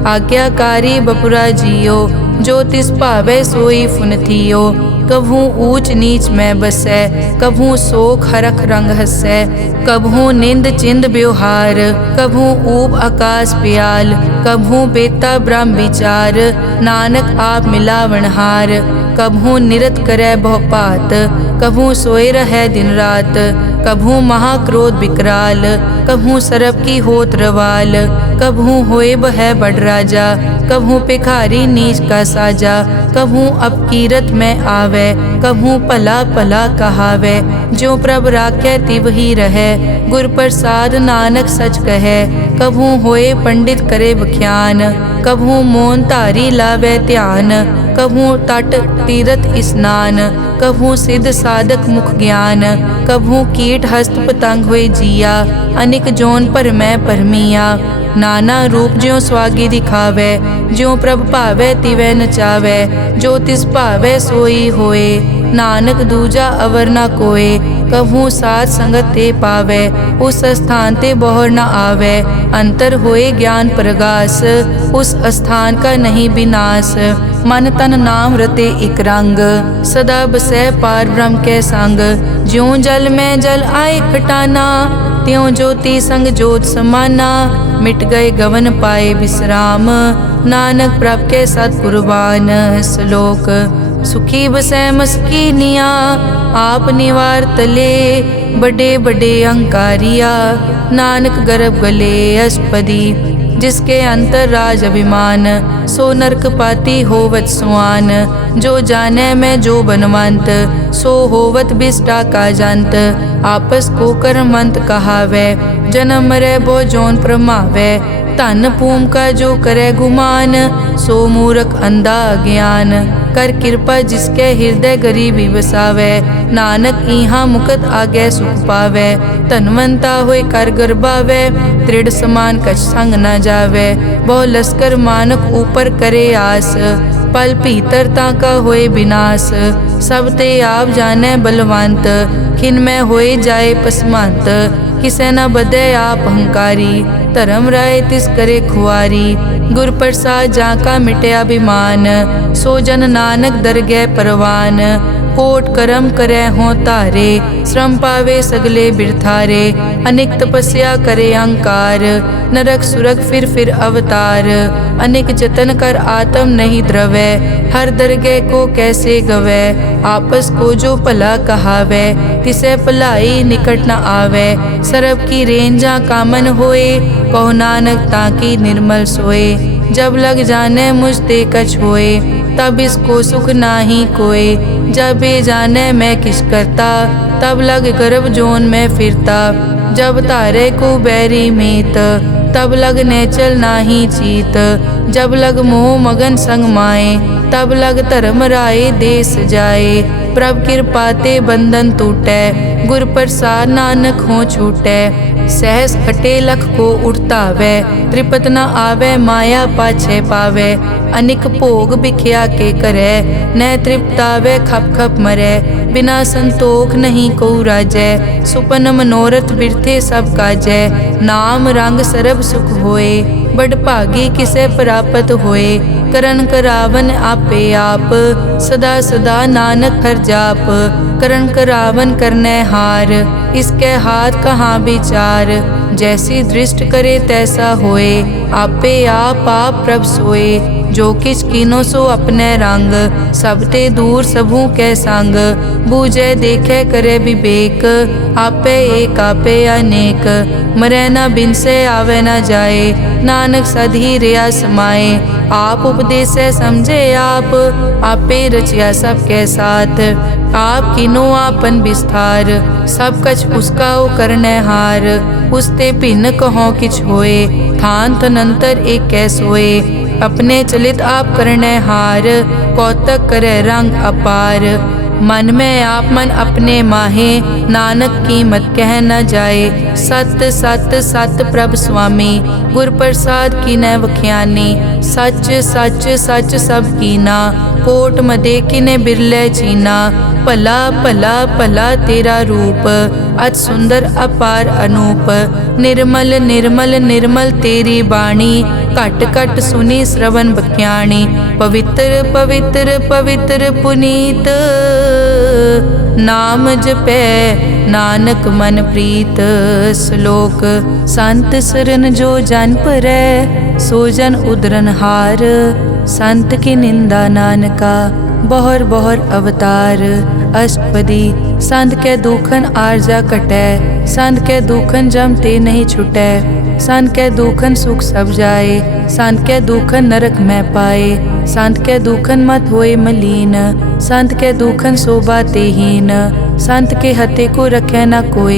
आज्ञाकारी बपुरा जियो, जो तिस भावै सोई फुन थियो। कभू ऊंच नीच में बसै, कभू शोक हरख रंग हसै। कभू निंद चिंद व्यवहार, कभू ऊब आकाश प्याल। कभू बेता ब्रह्म विचार, नानक आप मिलावनहार। कभू निरत करै बहु पात, कभू सोए रहै दिन रात। कभू महाक्रोध विकराल, कभू सरब की होत रवाल। कभू होए बह बड़ राजा, कभू भिखारी नीच का साजा। कभू अपकीरत में आवे, कभू भला भला कहावे। जो प्रभ राखै तिव ही रहै, गुर प्रसाद नानक सच कहै। कभू होए पंडित करे बख्यान, कभू मौन धारी लावे ध्यान। कभू तट तीरथ स्नान, कभू सिद्ध साधक मुख ज्ञान। कभू कीट हस्त पतंग हुए जिया, अनिक जोन पर मैं परमिया। नाना रूप ज्यों स्वागी दिखावे, ज्यों प्रभ भावै तिवै नचावै। जो तिस भावै सोई होए, नानक दूजा अवर न कोय। कभू साथ संगत ते पावै, उस स्थान ते बोहर न आवे। अंतर होए ज्ञान प्रगास, उस स्थान का नहीं विनाश। मन तन नाम रते इक रंग, सदा बसै पार ब्रह्म के संग। ज्यों जल में जल आए खटाना, त्यों ज्योति संग जोत समाना, मिट गए गवन पाए विश्राम। नानक प्रभ के सतकुर्बान श्लोक। सुखी बसै मस्कीनिया, आप निवार तले, बड़े बड़े अहंकारिया, नानक गर्भ गले अष्टपदी। जिसके अंतर राज अभिमान, सो नरक पाती होवत सुआन। जो जाने मैं जो बनवंत, सो होवत बिष्टा का जंत। आपस को कर्मंत कहावै, जन्म मरै बो जोन प्रमावै। धन भूम का जो करे गुमान, सो मूर्ख अंधा ज्ञान। कर कृपा जिसके हृदय गरीबी बसावै, नानक इहाँ मुकत आगे सुख पावै। धनवंता होय कर गर्भावै, दृढ़ समान कछ संग न जावै। बहु लश्कर मानक ऊपर करे आस, पल भीतर ताका होए विनाश। सब ते आप जाने बलवंत, खिन में होए जाए पसमंत। किसे न बदे आप अहंकारी, धर्म राय तिस करे खुआरी। गुर प्रसाद जाका मिटे अभिमान, सो जन नानक दरगह परवान। कोट कर्म करे हों तारे, श्रम पावे सगले बिरथारे। अनेक तपस्या करे अहंकार, नरक सुरग फिर अवतार। अनेक जतन कर आत्म नहीं द्रवै, हर दरगह को कैसे गवै। आपस को जो भला कहावै, तिसे भलाई निकट न आवे। सरब की रेंजा कामन होए, कहो नानक ताकी निर्मल सोए। जब लग जाने मुझ ते कछ होए, तब इसको सुख नाही कोय। जब ये जाने मैं किस करता, तब लग गर्भ जोन में फिरता। जब तारे को बैरी मीत, तब लग नेचल नाही चीत। जब लग मोह मगन संग माए, तब लग धर्म राय देश जाए। प्रभ कृपा ते बंधन टूटै, गुर प्रसाद नानक हो छूटै। सहस खटे लख को उठतावै, त्रिपत न आवे माया पाछे पावे। अनिक भोग बिख्या के करे, न तृप्तावे खप खप मरै। बिना संतोख नहीं को राजै, सुपन मनोरथ बिरथे सब काजै। नाम रंग सरब सुख होए, बड़ भागी किसे प्राप्त होए। करन करावन आपे आप, सदा सदा नानक हर जाप। करन करावन करने हार, इसके हाथ कहाँ विचार। जैसी दृष्ट करे तैसा होए, आपे आप प्रभ सोए। जो किछ कीनो सो अपने रंग, सब ते दूर सबू के संग। बूझे देखे करे विवेक, आपे एक आपे अनेक। मरै न बिन से आवे न जाए, नानक सद ही रिया समाए। आप उपदेश समझे आप, आपे रचिया सबके साथ। आप किनो आपन विस्तार, सब कछ उसका ओ करने हार। उसते भिन्न कहो किछ होए, थान तनंतर एक कैसोए। अपने चलित आप करने हार, कौतक करे रंग अपार। मन में आप मन अपने माहे, नानक कीमत कह न जाए। सत सत सत प्रभ स्वामी, गुर प्रसाद की न वख्यानी। सच सच सच सब कीना, कोट मदे किने बिरले चीना। भला भला भला तेरा रूप, अति सुंदर अपार अनूप। निर्मल निर्मल निर्मल तेरी बाणी, घट घट सुनी श्रवण बख्याणी। पवित्र पवित्र पवित्र पुनीत, नाम जपै नानक मन प्रीत। श्लोक। संत सरन जो जन परै, सो जन उदरन हार। संत की निंदा नानका, बहर बहर अवतार। अष्टपदी। संत के दुखन आरजा कटै, संत के दुखन जम ते नहीं छुटै। संत के दुखन सुख सब जाए, संत के दुखन नरक में पाए। संत के दुखन मत होए मलीन, संत के दुखन शोभा तेहीन। संत के हते को रखे न कोय,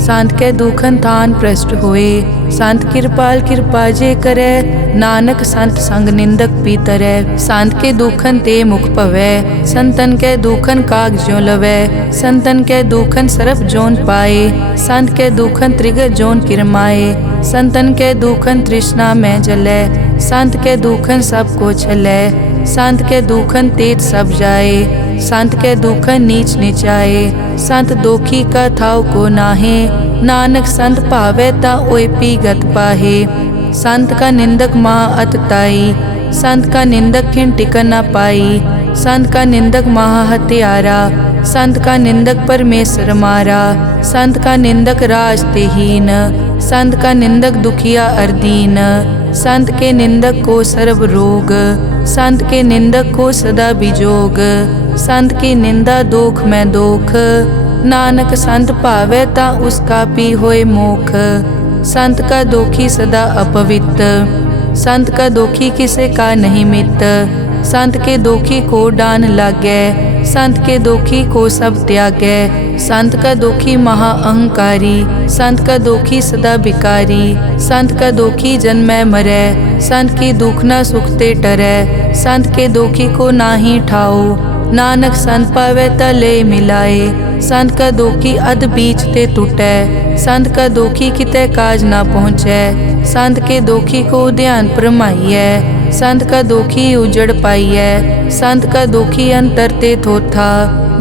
संत के दुखन थान भ्रष्ट होए। संत कृपाल कृपा जे करे, नानक संत संग निंदक पीतरै। संत के दुखन ते मुख पवै, संतन के दुखन काग ज्यों लवै। संतन के दुखन सरप जोन पाए, संत के दुखन त्रिगत जोन किरमाए। संतन के दुखन तृष्णा में जलै, संत के दुखन सब को छलै। संत के दुखन तेज सब जाए, संत के दुखन नीच नीचाए। संत दोखी का थाव को नाहे, नानक संत भावे ता ओय पीगत पाहे। संत का निंदक महा अतताई, संत का निंदक खिन टिकन न पाई। संत का निंदक महा हत्यारा, संत का निंदक परमेश्वर मारा। संत का निंदक राज ते हीन, संत का निंदक दुखिया अरदीन। संत के निंदक को सर्व रोग, संत के निंदक को सदा बिजोग। संत की निंदा दोख में दोख, नानक संत भावे ता उसका पी होए मोख। संत का दोखी सदा अपवित्र, संत का दोखी किसे का नहीं मित। संत के दोखी को डान लागै, संत के दोखी को सब त्यागै। संत का दोखी महा अहंकारी, संत का दोखी सदा बिकारी। संत का दोखी जन्मै मरै, संत की दुख न सुखते टरै। संत के दोखी को नाही ठाओ, नानक संत पावे तले मिलाए। संत का दोखी अध बीच ते टूटै, संत का दोखी किते काज ना पहुँचै। संत के दोखी को ध्यान परमाइयै, संत का दोखी उजड़ पाइयै। संत का दोखी अंतर ते थोथा,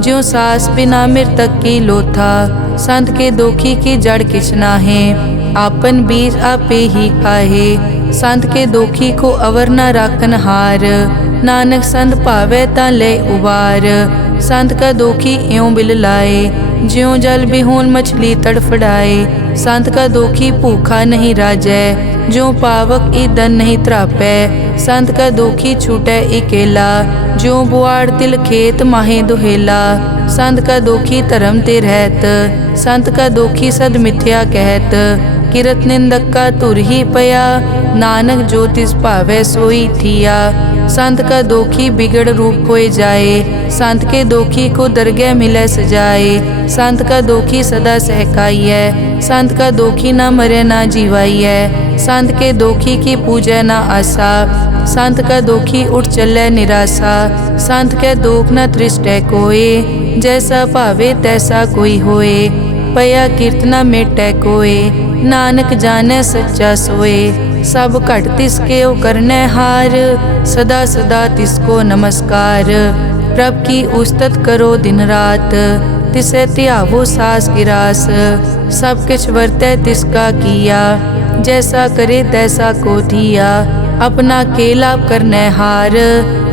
ज्यों सास बिना मृतक की लोथा। संत के दोखी की जड़ किछ नाहे, आपन बीज आपे ही खाहे। संत के दोखी को अवर न राखन हार, नानक संत भावे ता ले उबार। संत का दोखी इयों बिल लाए, ज्यों जल बिहून मछली तड़फड़ाए। संत का दोखी भूखा नहीं राजै, ज्यों पावक ईंधन नहीं त्रापै। संत का दोखी छूटै इकेला, ज्यों बुआड़ तिल खेत माहे दुहेला। संत का दोखी धर्म ते रहत, संत का दोखी सद मिथ्या कहत। किरत निंदक का तुर ही पया, नानक जो तिस भावै सोई थिया। संत का दोखी बिगड़ रूप होए जाए, संत के दोखी को दरगह मिलै सजाए। संत का दोखी सदा सहकाइयै, संत का दोखी ना मरे ना जीवाइयै। संत के दोखी की पूजै ना आसा, संत का दोखी उठ चलै निराशा। संत के दोख न तृष्टै कोय, जैसा भावे तैसा कोई होए। पया कीर्तना मेटै कोय, नानक जानै सच्चा सोए। सब घट तिसके ओ करनै हार, सदा सदा तिसको नमस्कार। प्रभ की उस्तत करो दिन रात, तिसे त्यावो सास गिरास। सब किछ वर्तै तिसका किया, जैसा करे तैसा को दिया। अपना केला करनै हार,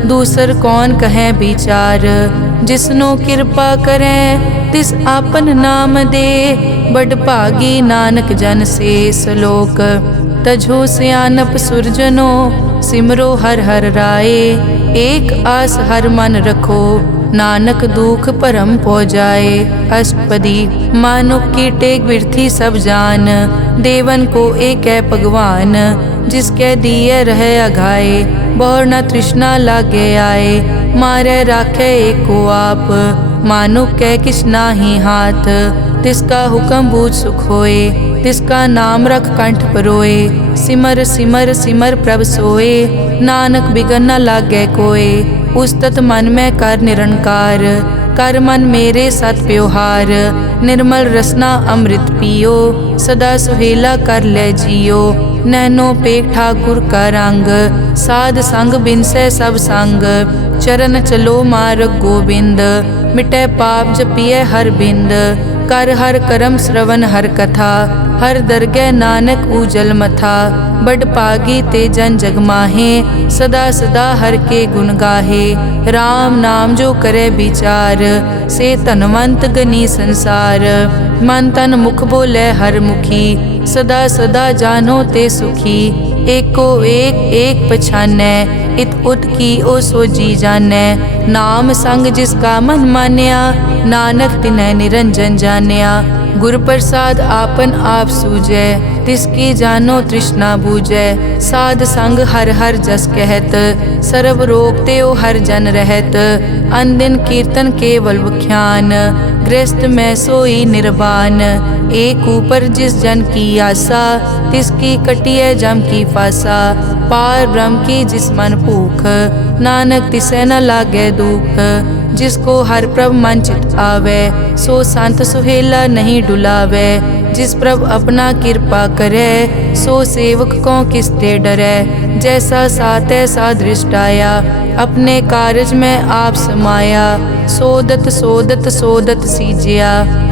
दूसर कौन कहे विचार। जिसनो कृपा करै तिस आपन नाम दे, बड़ भागी नानक जन से सलोक। तजो सियानप सुरजनो, सिमरो हर हर राए। एक आस हर मन रखो, नानक दुख परम पौ जाए। अष्टपदी मानुक की टेक बिरथी सब जान, देवन को एक है भगवान। जिसके दिए रहे अघाए, बहुर न तृष्णा लागे आए। मारे राखे एको आप, मानुक कै किछ नाही हाथ। तिसका हुक्म बूझ सुख होए, तिसका नाम रख कंठ परोए। सिमर सिमर सिमर प्रभ सोए, नानक बिगन न लागै कोय। उस्तत मन में कर निरंकार, कर मन मेरे सत प्योहार। निर्मल रसना अमृत पियो, सदा सुहेला कर ले जियो। नैनो पेख ठाकुर का रंग, साध संग बिनसै सब संग। चरण चलो मार्ग गोबिंद, मिटै पाप जपिए हर बिंद। कर हर करम श्रवण हर कथा, हर दरगह नानक उजल मथा। बड़ पागी ते जन जग माहे, सदा सदा हर के गुण गाहे। राम नाम जो करे विचार, से धनवंत गनी संसार। मन तन मुख बोले हर मुखी, सदा सदा जानो ते सुखी। एको एक एक पछानै, इत उत की ओ सोजी जानै। नाम संग जिसका मन मान्या, नानक तिनै निरंजन जान्या। गुर प्रसाद आपन आप सूझै, तिसकी जानो तृष्णा बूझै। साध संग हर हर जस कहत, सर्व रोग ते ओ हर जन रहत। अनदिन कीर्तन केवल बख्यान, गृहस्थ में सोई निर्वाण। एक ऊपर जिस जन की आशा, तिसकी कटिए जम की फासा। पार ब्रह्म की जिस मन भूख, नानक तिसे न लागे दुख। जिसको हर प्रभ मन चित आवे, सो संत सुहेला नहीं डुलावे। जिस प्रभ अपना कृपा करे, सो सेवक को किसते डरे। जैसा सात ऐसा दृष्ट आया, अपने कारज में आप समाया। सोदत सोदत सोदत सीजिया,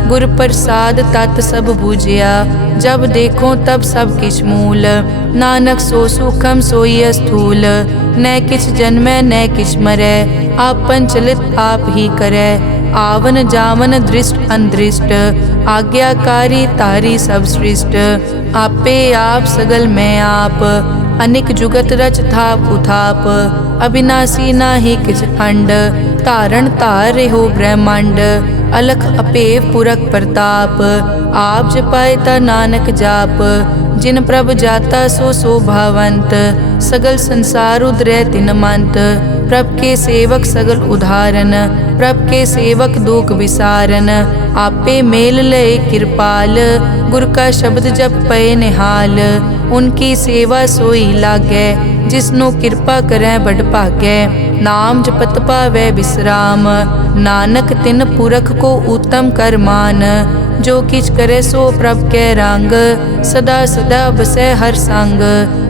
गुर प्रसाद तत् सब बूझिया। जब देखो तब सब किछ मूल, नानक सो सुखम सोई स्थूल। न किछ जन्मै न किछ मरै, आपन चलित आप ही करै। आवन जावन दृष्ट अनदृष्ट, आज्ञाकारी तारी सब सृष्ट। आपे आप सगल मैं आप, अनिक जुगत रच थाप उथाप। अविनाशी नाहि किछ खंड, धारण धार हो ब्रह्मांड। अलख अपेव पुरख प्रताप, आप जपाए ता नानक जाप। जिन प्रभ जाता सो शोभावंत, सगल संसार उदरै तिन मंत। प्रभ के सेवक सगल उदाहरण, प्रभ के सेवक दुख विसारन। आपे मेल लय कृपाल, गुर का शब्द जप पए निहाल। उनकी सेवा सोई लागै, जिसनो कृपा करै बड़ भागै। नाम जपत पावै विश्राम, नानक तिन पुरख को उत्तम कर मान। जो किछ करे सो प्रभ कै रंग, सदा सदा बसै हर संग।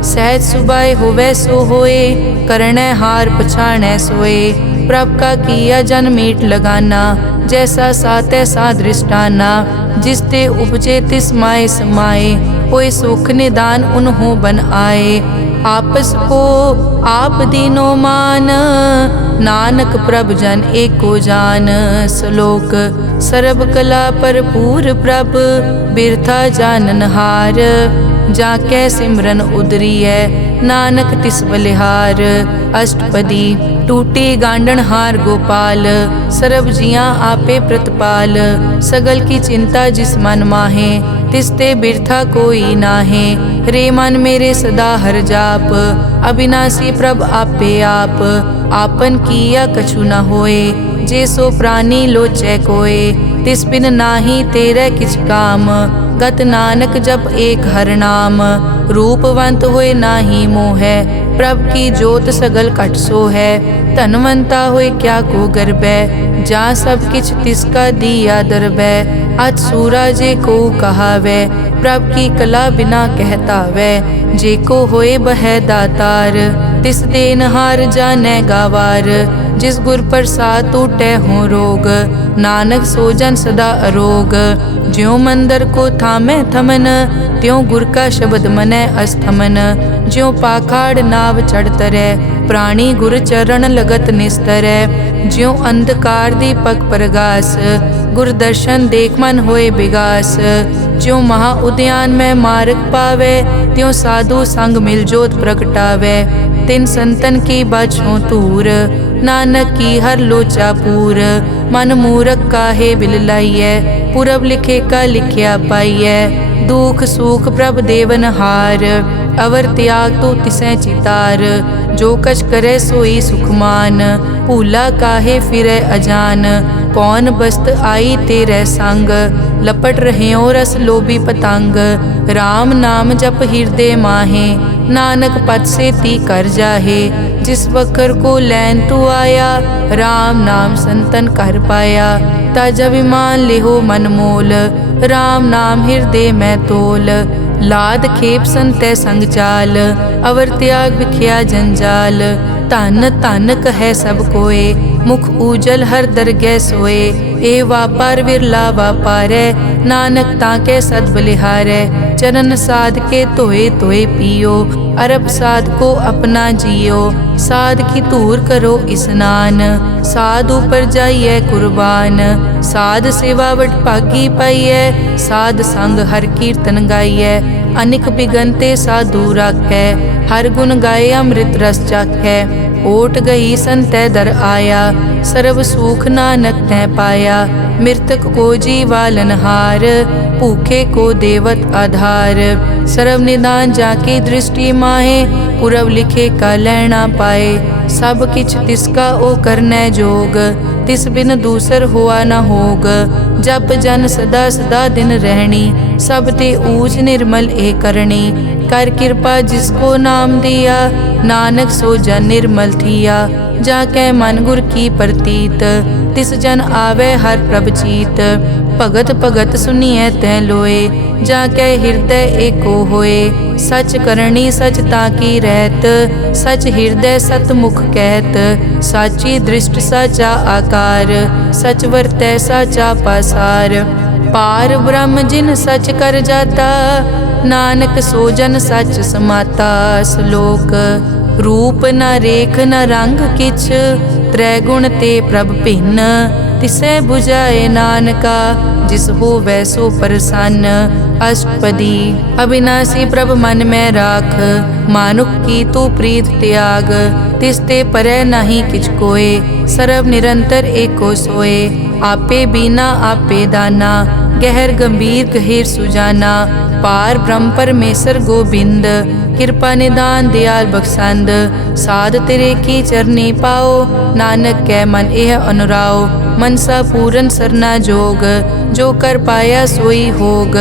सहज सुभाए होवै सो होए, करणै हार पछाणै सोए। प्रभ का किया जन मीट लगाना, जैसा सातै सा दृष्टाना। जिस ते उपजे तिस माए समाए, होए सुख निदान उन्हों बन आए। आपस को आप दीनो मान, नानक प्रभ जन एको जान। श्लोक सर्ब कला भरपूर प्रभ, बिरथा जानन हार। जाकै सिमरन उदरियै, नानक तिस बलिहार। अष्टपदी टूटे गांडन हार गोपाल, सर्ब जियां आपे प्रतिपाल। सगल की चिंता जिस मन माहे, तिसते बिरथा कोई नाहे। रे मन मेरे सदा हर जाप, अविनाशी प्रभ आपे आप। आपन किया कछु न होए, जे सो प्राणी लोचै कोय। तिस बिन नाही तेरे किछ काम, गत नानक जप एक हर नाम। रूपवंत होए नाही मोहै, प्रभ की जोत सगल कट सो है। धनवंता होए क्या को गर्बै, जा सब किछ तिसका दिया दरबै। अत सूरा जे को कहावै, प्रभ की कला बिना कहतावै। जे को होए बह दातार, तिस देनहार जानै गावार। जिस गुर प्रसाद टूटै हो रोग, नानक सो जन सदा अरोग। ज्यों मंदिर को थामै थमन, त्यों गुर का शब्द मनै अस्थमन। ज्यों पाखाड़ नाव चढ़ तरै, प्राणी गुर चरण लगत निस्तरै। ज्यों अंधकार दीपक प्रगास, गुर दर्शन देख मन होए विगास। ज्यों महा उद्यान में मार्ग पावै, त्यों साधु संग मिल जोत प्रगटावै। तिन संतन की बाछों तूर, नानक की हर लोचा पूर। मन मूरख काहे बिल लाइयै, पुरब लिखे का लिखिया पाइयै। दुख सुख प्रभ देवन हार, अवर त्याग तो तिसै चितार। जो कछ करे सोई सुखमान, भूला काहे फिरै अजान। कौन बस्त आई तेरे संग, लपट रहे रस लोभी पतंग। राम नाम जप हृदय माहे, नानक पद से ती कर जाहे। जिस वकर को लैन तू आया, राम नाम संतन कर पाया। ताज अभिमान लेहो मन मोल, राम नाम हृदय में तोल। लाद खेप संतै संग चाल, अवर त्याग बिखिया जंजाल। धन धन कहे सब कोय, मुख उजल हर दरगह सोए। ए वापार विरला वापारै, नानक ताके सद बलिहारै। चरण साध के धोए धोए पियो, अरब साध को अपना जियो। साध की धूर करो स्नान, साध ऊपर जाइए कुर्बान। साध सेवा वट भागी पाइयै, साध संग हर कीर्तन गाइयै। अनिक बिगनते साधु राखै, हर गुण गाए अमृत रस चाखै। ओट गई संतै दर आया, सर्व सुख नानक तै पाया। मृतक को जीवालन हार, भूखे को देवत आधार। सर्व निदान जाकी दृष्टि माहे, पुरब लिखे का लैना पाए। सब किछ तिसका ओ करनै जोग, तिस बिन दूसर हुआ न होग। जप जन सदा सदा दिन रहनी, सब ते ऊच निर्मल ए करनी। कर कृपा जिसको नाम दिया, नानक सो जन निर्मल थिया। जाकै मन गुर की प्रतीत, तिस जन आवे हर प्रभ चीत। भगत भगत सुनिए तै लोए, जाकै हृदय एको होए। सच करनी सच ताकी रहत, सच हृदय सतमुख कहत। साची दृष्ट साचा आकार, सच वर्तै साचा पासार। पार ब्रह्म जिन सच कर जाता, नानक सो जन सच समाता। श्लोक रूप न रेख न रंग किछ, त्रै गुण ते प्रभ भिन्न। तिसै बुझाए नानका, जिस हो वैसो प्रसन्न। अष्टपदी। अविनाशी प्रभ मन में राख, मानुख की तू प्रीत त्याग। तिसते परै नहीं किछ कोय, सर्व निरंतर एको सोए। आपे बीना आपे दाना, गहर गंभीर गहीर सुजाना। पार ब्रह्म परमेश्वर गोबिंद, कृपा निदान दयाल बख्शंद। साध तेरे की चरनी पाओ, नानक कै मन एह अनुराओ। मनसा पूरन सरना जोग, जो कर पाया सोई होग।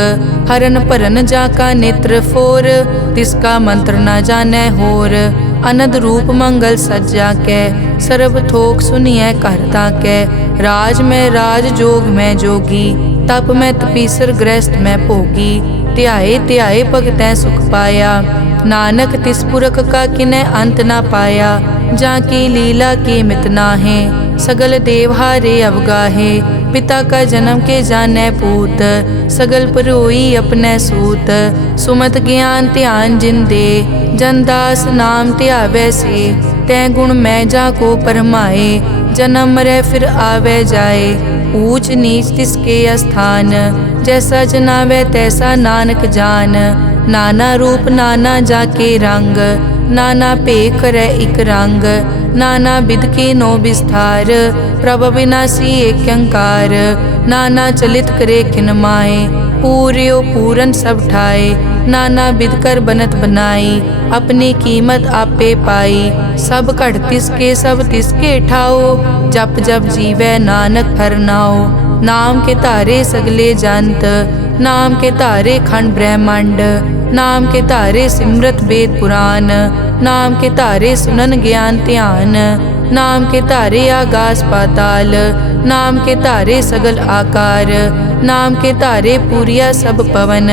हरन भरन जाका नेत्र फोर, तिसका मंत्र न जानै होर। अनद रूप मंगल सज्जा कै, सर्व थोक सुनिए कर ताकै। राज में राज जोग में जोगी, तप में तपीसर गृहस्थ में भोगी। ध्याए ध्याए भगतै सुख पाया, नानक तिस पुरख का किनै अंत न पाया। जाकी लीला की मित नाहे, सगल देवहारे अवगाहे। पिता का जन्म के जानै पूत, सगल परोई अपने सूत। सुमत ज्ञान ध्यान जिन दे, जनदास नाम ध्यावै से। तै गुण मैं जाको परमाए, जन्म मरै फिर आवे जाए। ऊंच नीच तिसके स्थान, जैसा जनावै तैसा नानक जान। नाना रूप नाना जाके रंग, नाना भेख करै इक रंग। नाना बिध के नो विस्तार, प्रभ अविनाशी एक अंकार। नाना चलित करे किन माए, पूर्यो पूरन सब ठाए। नाना बिध कर बनत बनाई, अपनी कीमत आपे पाई। सब घट तिसके सब तिसके ठाओ, जप जप जीवै नानक हर नाओ। नाम के तारे सगले जंत, नाम के तारे खंड ब्रह्मांड। नाम के तारे सिमरत वेद पुराण, नाम के तारे सुनन ज्ञान ध्यान। नाम के तारे आकाश पाताल, नाम के तारे सगल आकार। नाम के तारे पूरिया सब पवन,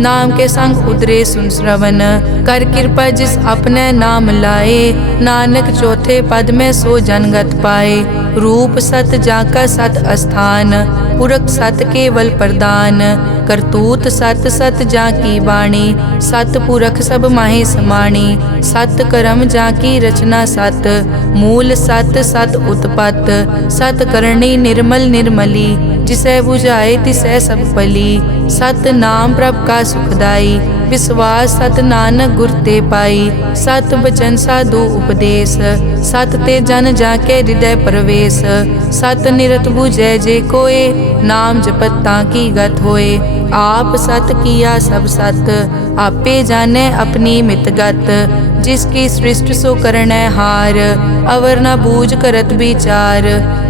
नाम के संग उतरे सुन श्रवण। कर कृपा जिस अपने नाम लाए, नानक चौथे पद में सो जनगत पाए। रूप सत जाका सत अस्थान, पुरख सत केवल प्रदान। करतूत सत सत जाकी वाणी, सत पुरख सब माहे समाणी। सत कर्म जाकी रचना सत, मूल सत सत उत्पत। सत करणी निर्मल निर्मली, जिसै बुझाए तिसै सब पली। सत नाम प्रभ का सुखदाई, विश्वास सत नानक गुर ते पाई। सत बचन साधु उपदेश, सत ते जन जाके हृदय प्रवेश। सत निरत बुझै जे कोय, नाम जपत ताकी गत होए। आप सत किया सब सत, आपे जाने अपनी मित गत। जिसकी सृष्टि सो करनै हार, अवर न बूझ करत विचार।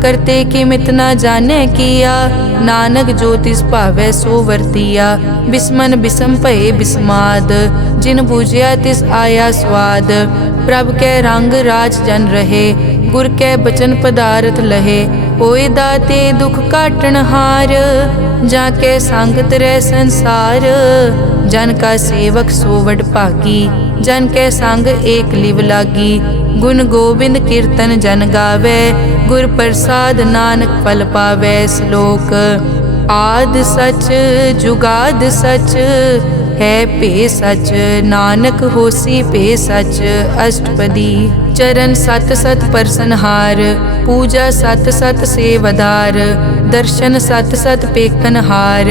करते की मित न जाने किया, नानक जो तिस भावै सो वर्तिया। बिस्मन बिसम भये बिस्माद, जिन बूझिया तिस आया स्वाद। प्रभ कै रंग राज जन रहे, गुर कै बचन पदारथ लहे। होए दाते दुख काटन हार, जाके संग तरै संसार। जन का सेवक सो वड भागी, जन कै संग एक लिव लागी। गुण गोबिंद कीर्तन जन गावे, गुर प्रसाद नानक फल पावै। श्लोक। आद सच जुगाद सच, है पे सच नानक होसी पे सच। अष्टपदी। चरण सत सत परसनहार, पूजा सत सत सेवदार। दर्शन सत सत पेखनहार,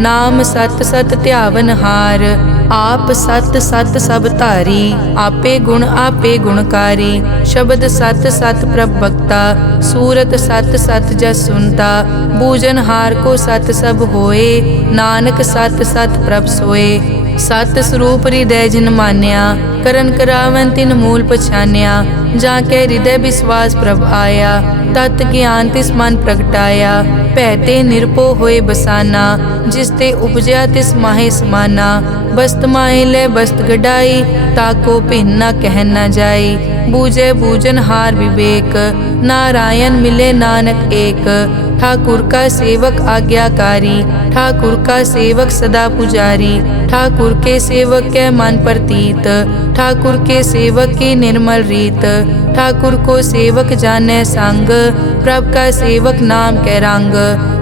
नाम सत सत ध्यावनहार। आप सत सत सब धारी, आपे गुण आपे गुणकारी। शब्द सत सत प्रभ भक्ता, सूरत सत सत जस सुनता। बूझनहार को सत सब होए, नानक सत सत प्रभ सोए। सत स्वरूप हृदय जिन मान्या, करन करावन तिन मूल पछान्या। जाके हृदय विश्वास प्रभ आया, तत् ज्ञान तिस मन प्रगटाया। भैते निरपो होए बसाना, जिसते उपजया तिस माहे समाना। बस्त माहे ले बस्त गडाई, ताको भिन्न न कह न जाई। बूझे बूझन हार विवेक, नारायण मिले नानक एक। ठाकुर का सेवक आज्ञाकारी, ठाकुर का सेवक सदा पुजारी। ठाकुर के सेवक के मन प्रतीत, ठाकुर के सेवक की निर्मल रीत। ठाकुर को सेवक जाने संग, प्रभ का सेवक नाम कै रंग,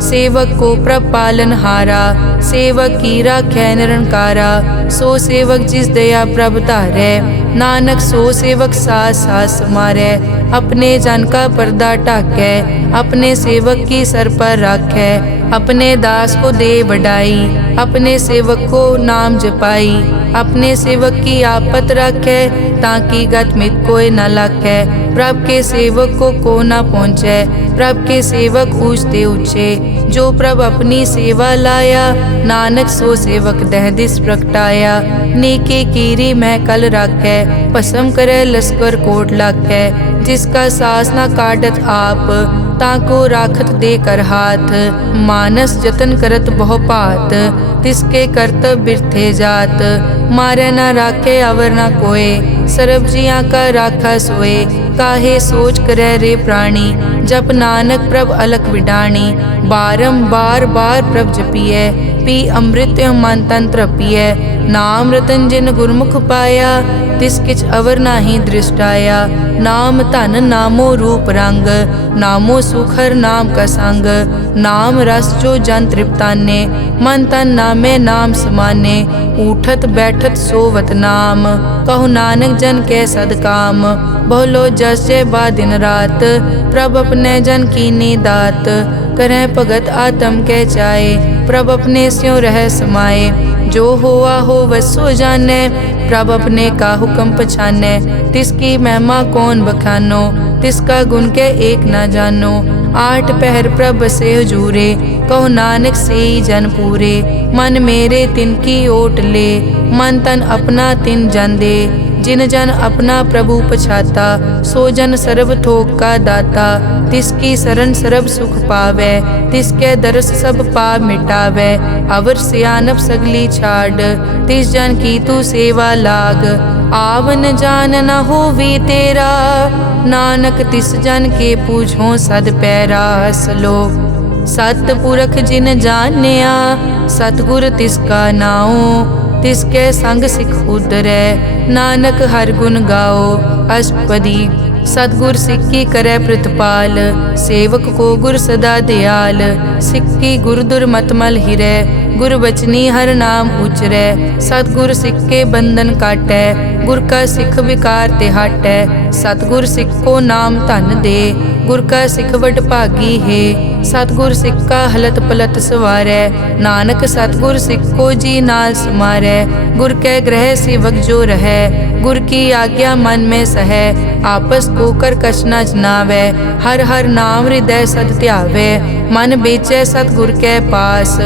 सेवक को प्रभ पालन हारा, सेवक की राखै निरंकारा, सो सेवक जिस दया प्रभ धारै, नानक सो सेवक सास सास समारै, अपने जन का पर्दा ढाकै, अपने सेवक की सर पर राखै, अपने दास को दे बढ़ाई, अपने सेवक को नाम जपाई, अपने सेवक की आपत राखै, ताकि गत मित कोई न लाखै, प्रभ के सेवक को न पहुँचै, प्रभ के सेवक ऊंचते ऊंचे, जो प्रभ अपनी सेवा लाया, नानक सो सेवक दह दिस प्रगटाया, नीके कीरी मैं कल राखै, भस्म करे लश्कर कोट लाखै, जिसका सास न काटत आप, ताको राखत दे कर हाथ, मानस जतन करत बहु पात, तिसके करतब बिरथे जात, मारे न राखे अवर न कोय, सर्ब जियां का राखा सोए, काहे सोच करे रे प्राणी, जप नानक प्रभ अलख विडाणी, बारंबार बार प्रभ जपिए, पी अमृत मन तन तृपिए, नाम रतन जिन गुरमुख पाया, तिस किछ अवर नाही दृष्टाया, नाम धन नामो रूप रंग, नामो सुखर नाम का संग, नाम रस जो जन तृप्ताने, मन तन नामे नाम समाने, उठत बैठत सोवत नाम, कहु नानक जन के सदकाम, बहुलो जस जय बा दिन रात, प्रभ अपने जन कीनी दात, करह भगत आत्म के चाए, प्रभ अपने स्यों रह समाए, जो होआ हो वसो जाने, प्रभ अपने का हुक्म पछाने, तिसकी महिमा कौन बखानो, तिसका गुण के एक ना जानो, आठ पहर प्रभ से हजूरे, कहो नानक से जन पूरे, मन मेरे तिनकी ओट ले, मन तन अपना तिन जन दे, जिन जन अपना प्रभु पछाता, सो जन सर्व थोक का दाता, तिसकी शरण सर्व सुख पावे, तिसके दरस सब पाप मिटावे, अवर सियानप सगली छाड़, तिस जन की तू सेवा लाग, आवन जान न होवी तेरा, नानक तिस जन के पूछो सद पैरा, सलोक सतपुरख जिन जानिया, सतगुर तिसका नाओ, तिसके संग सिख उदरै, नानक हर गुण गाओ, अष्टपदी सतगुर सिक्की करे प्रतिपाल, सेवक को गुर सदा दयाल, सिक्की गुर दुर्मतमल हिरै, गुर बचनी हर नाम उचरै, सतगुर सिक्के बंधन काटै, गुर का सिख विकार ते हटै, सतगुर सिख को नाम धन दे, गुर का सिख वड भागी है, सतगुर सिक्का हलत पलत सवारै, नानक सतगुर सिख को जी नाल समारै, गुर कै ग्रह सेवक जो रहै, गुर की आज्ञा मन में सहै, आपस को कर कछ न जनावै, हर हर नाम हृदय सद ध्यावै, मन बेचै सतगुर कै पास,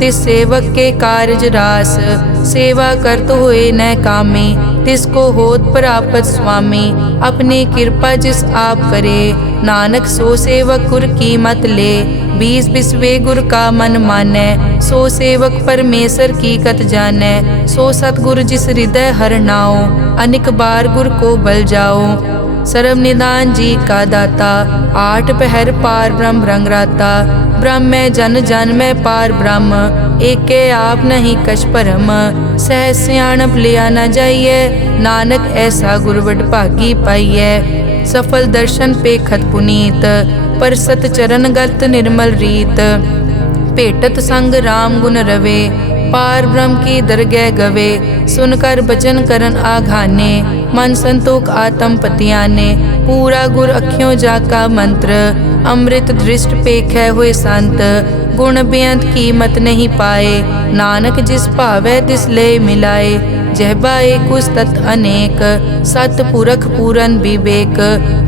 तिस सेवक के कारज रास, सेवा करत होए न कामी, तिसको होत प्रापत स्वामी, अपनी कृपा जिस आप करे, नानक सो सेवक गुर की मत ले, बीस बिसवे गुर का मन मानै, सो सेवक परमेश्वर की कत जानै, सो सतगुर जिस हृदय हर नाओ, अनिक बार गुर को बल जाओ, सर्व निदान जी का दाता, आठ पहर पार ब्रह्म रंग राता, ब्रह्म में जन जन में पार ब्रह्म, एके आप नहीं कछ परम, सह सियाणप लिया न जाइए, नानक ऐसा गुरवड भागी पाइए, सफल दर्शन पे खत पुनीत, परसत चरण गत निर्मल रीत, भेटत संग राम गुण रवे, पार ब्रह्म की दरगह गवे, सुनकर बचन करन आघाने, मन संतोख आत्म पतियाने, पूरा गुर अखियों जाका मंत्र, अमृत दृष्ट पेखै हुए संत, गुण बेअंत कीमत नहीं पाए, नानक जिस भावै तिस ले मिलाए, जहबा एक उस तत् अनेक, सतपुरख पूरन विवेक,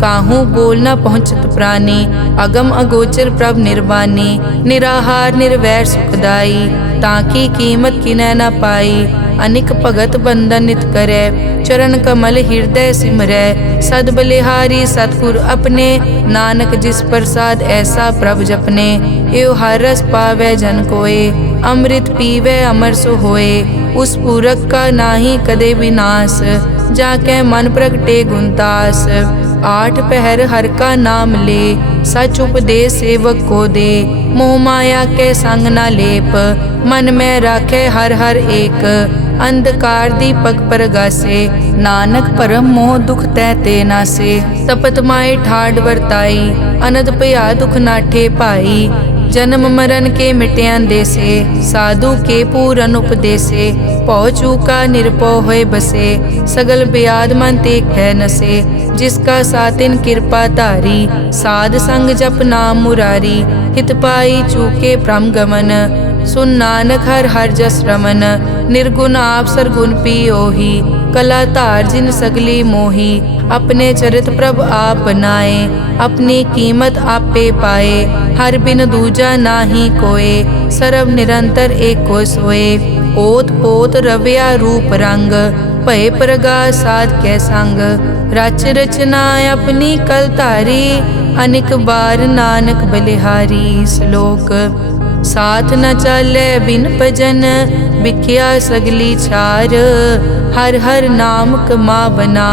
काहू बोल न पहुँचत प्राणी, अगम अगोचर प्रभ निर्वाणी, निराहार निर्वैर सुखदाई, ताकि कीमत किनै न पाई, अनिक भगत बंदन नित करै, चरण कमल हृदय सिमरै, सद बलिहारी सतगुर अपने, नानक जिस प्रसाद ऐसा प्रभ जपने, एव हर रस पावै जन कोय, अमृत पीवै अमर सो होए, उस पूरक का नाही कदे विनाश, जाके मन प्रगटे गुणतास, आठ पहर हर का नाम ले, सच उपदेश सेवक को दे, मोह माया के संग न लेप, मन में राखे हर हर एक, अंधकार दीपक परगासे, नानक परम मोह दुख तै ते नासे। तपत माए ठाड वरताई, अनद भया दुख नाठे पाई। जन्म मरण के मिट्यां देसे, साधु के पूरन उपदेसे। पौ चूका निरपौ होए बसे, सगल ब्याद मन ते खे नसे। जिसका सातिन कृपा धारी, साध संग जप नाम मुरारी। हित पाई चूके भ्रम गमन, सुन नानक हर हर जस रमन। निर्गुण आप सरगुण पियोही, कला धार जिन सगली मोही। अपने चरित प्रभ आप बनाए, अपनी कीमत आपे पाए। हर बिन दूजा नाहि कोय, सर्व निरंतर एको सोए। ओत पोत रव्या रूप रंग, भय प्रगास साध कै संग। रच रचना अपनी कल धारी, अनेक बार नानक बलिहारी। श्लोक साथ न चाले बिन भजन, बिख्या सगली छार। हर हर नाम कमावना,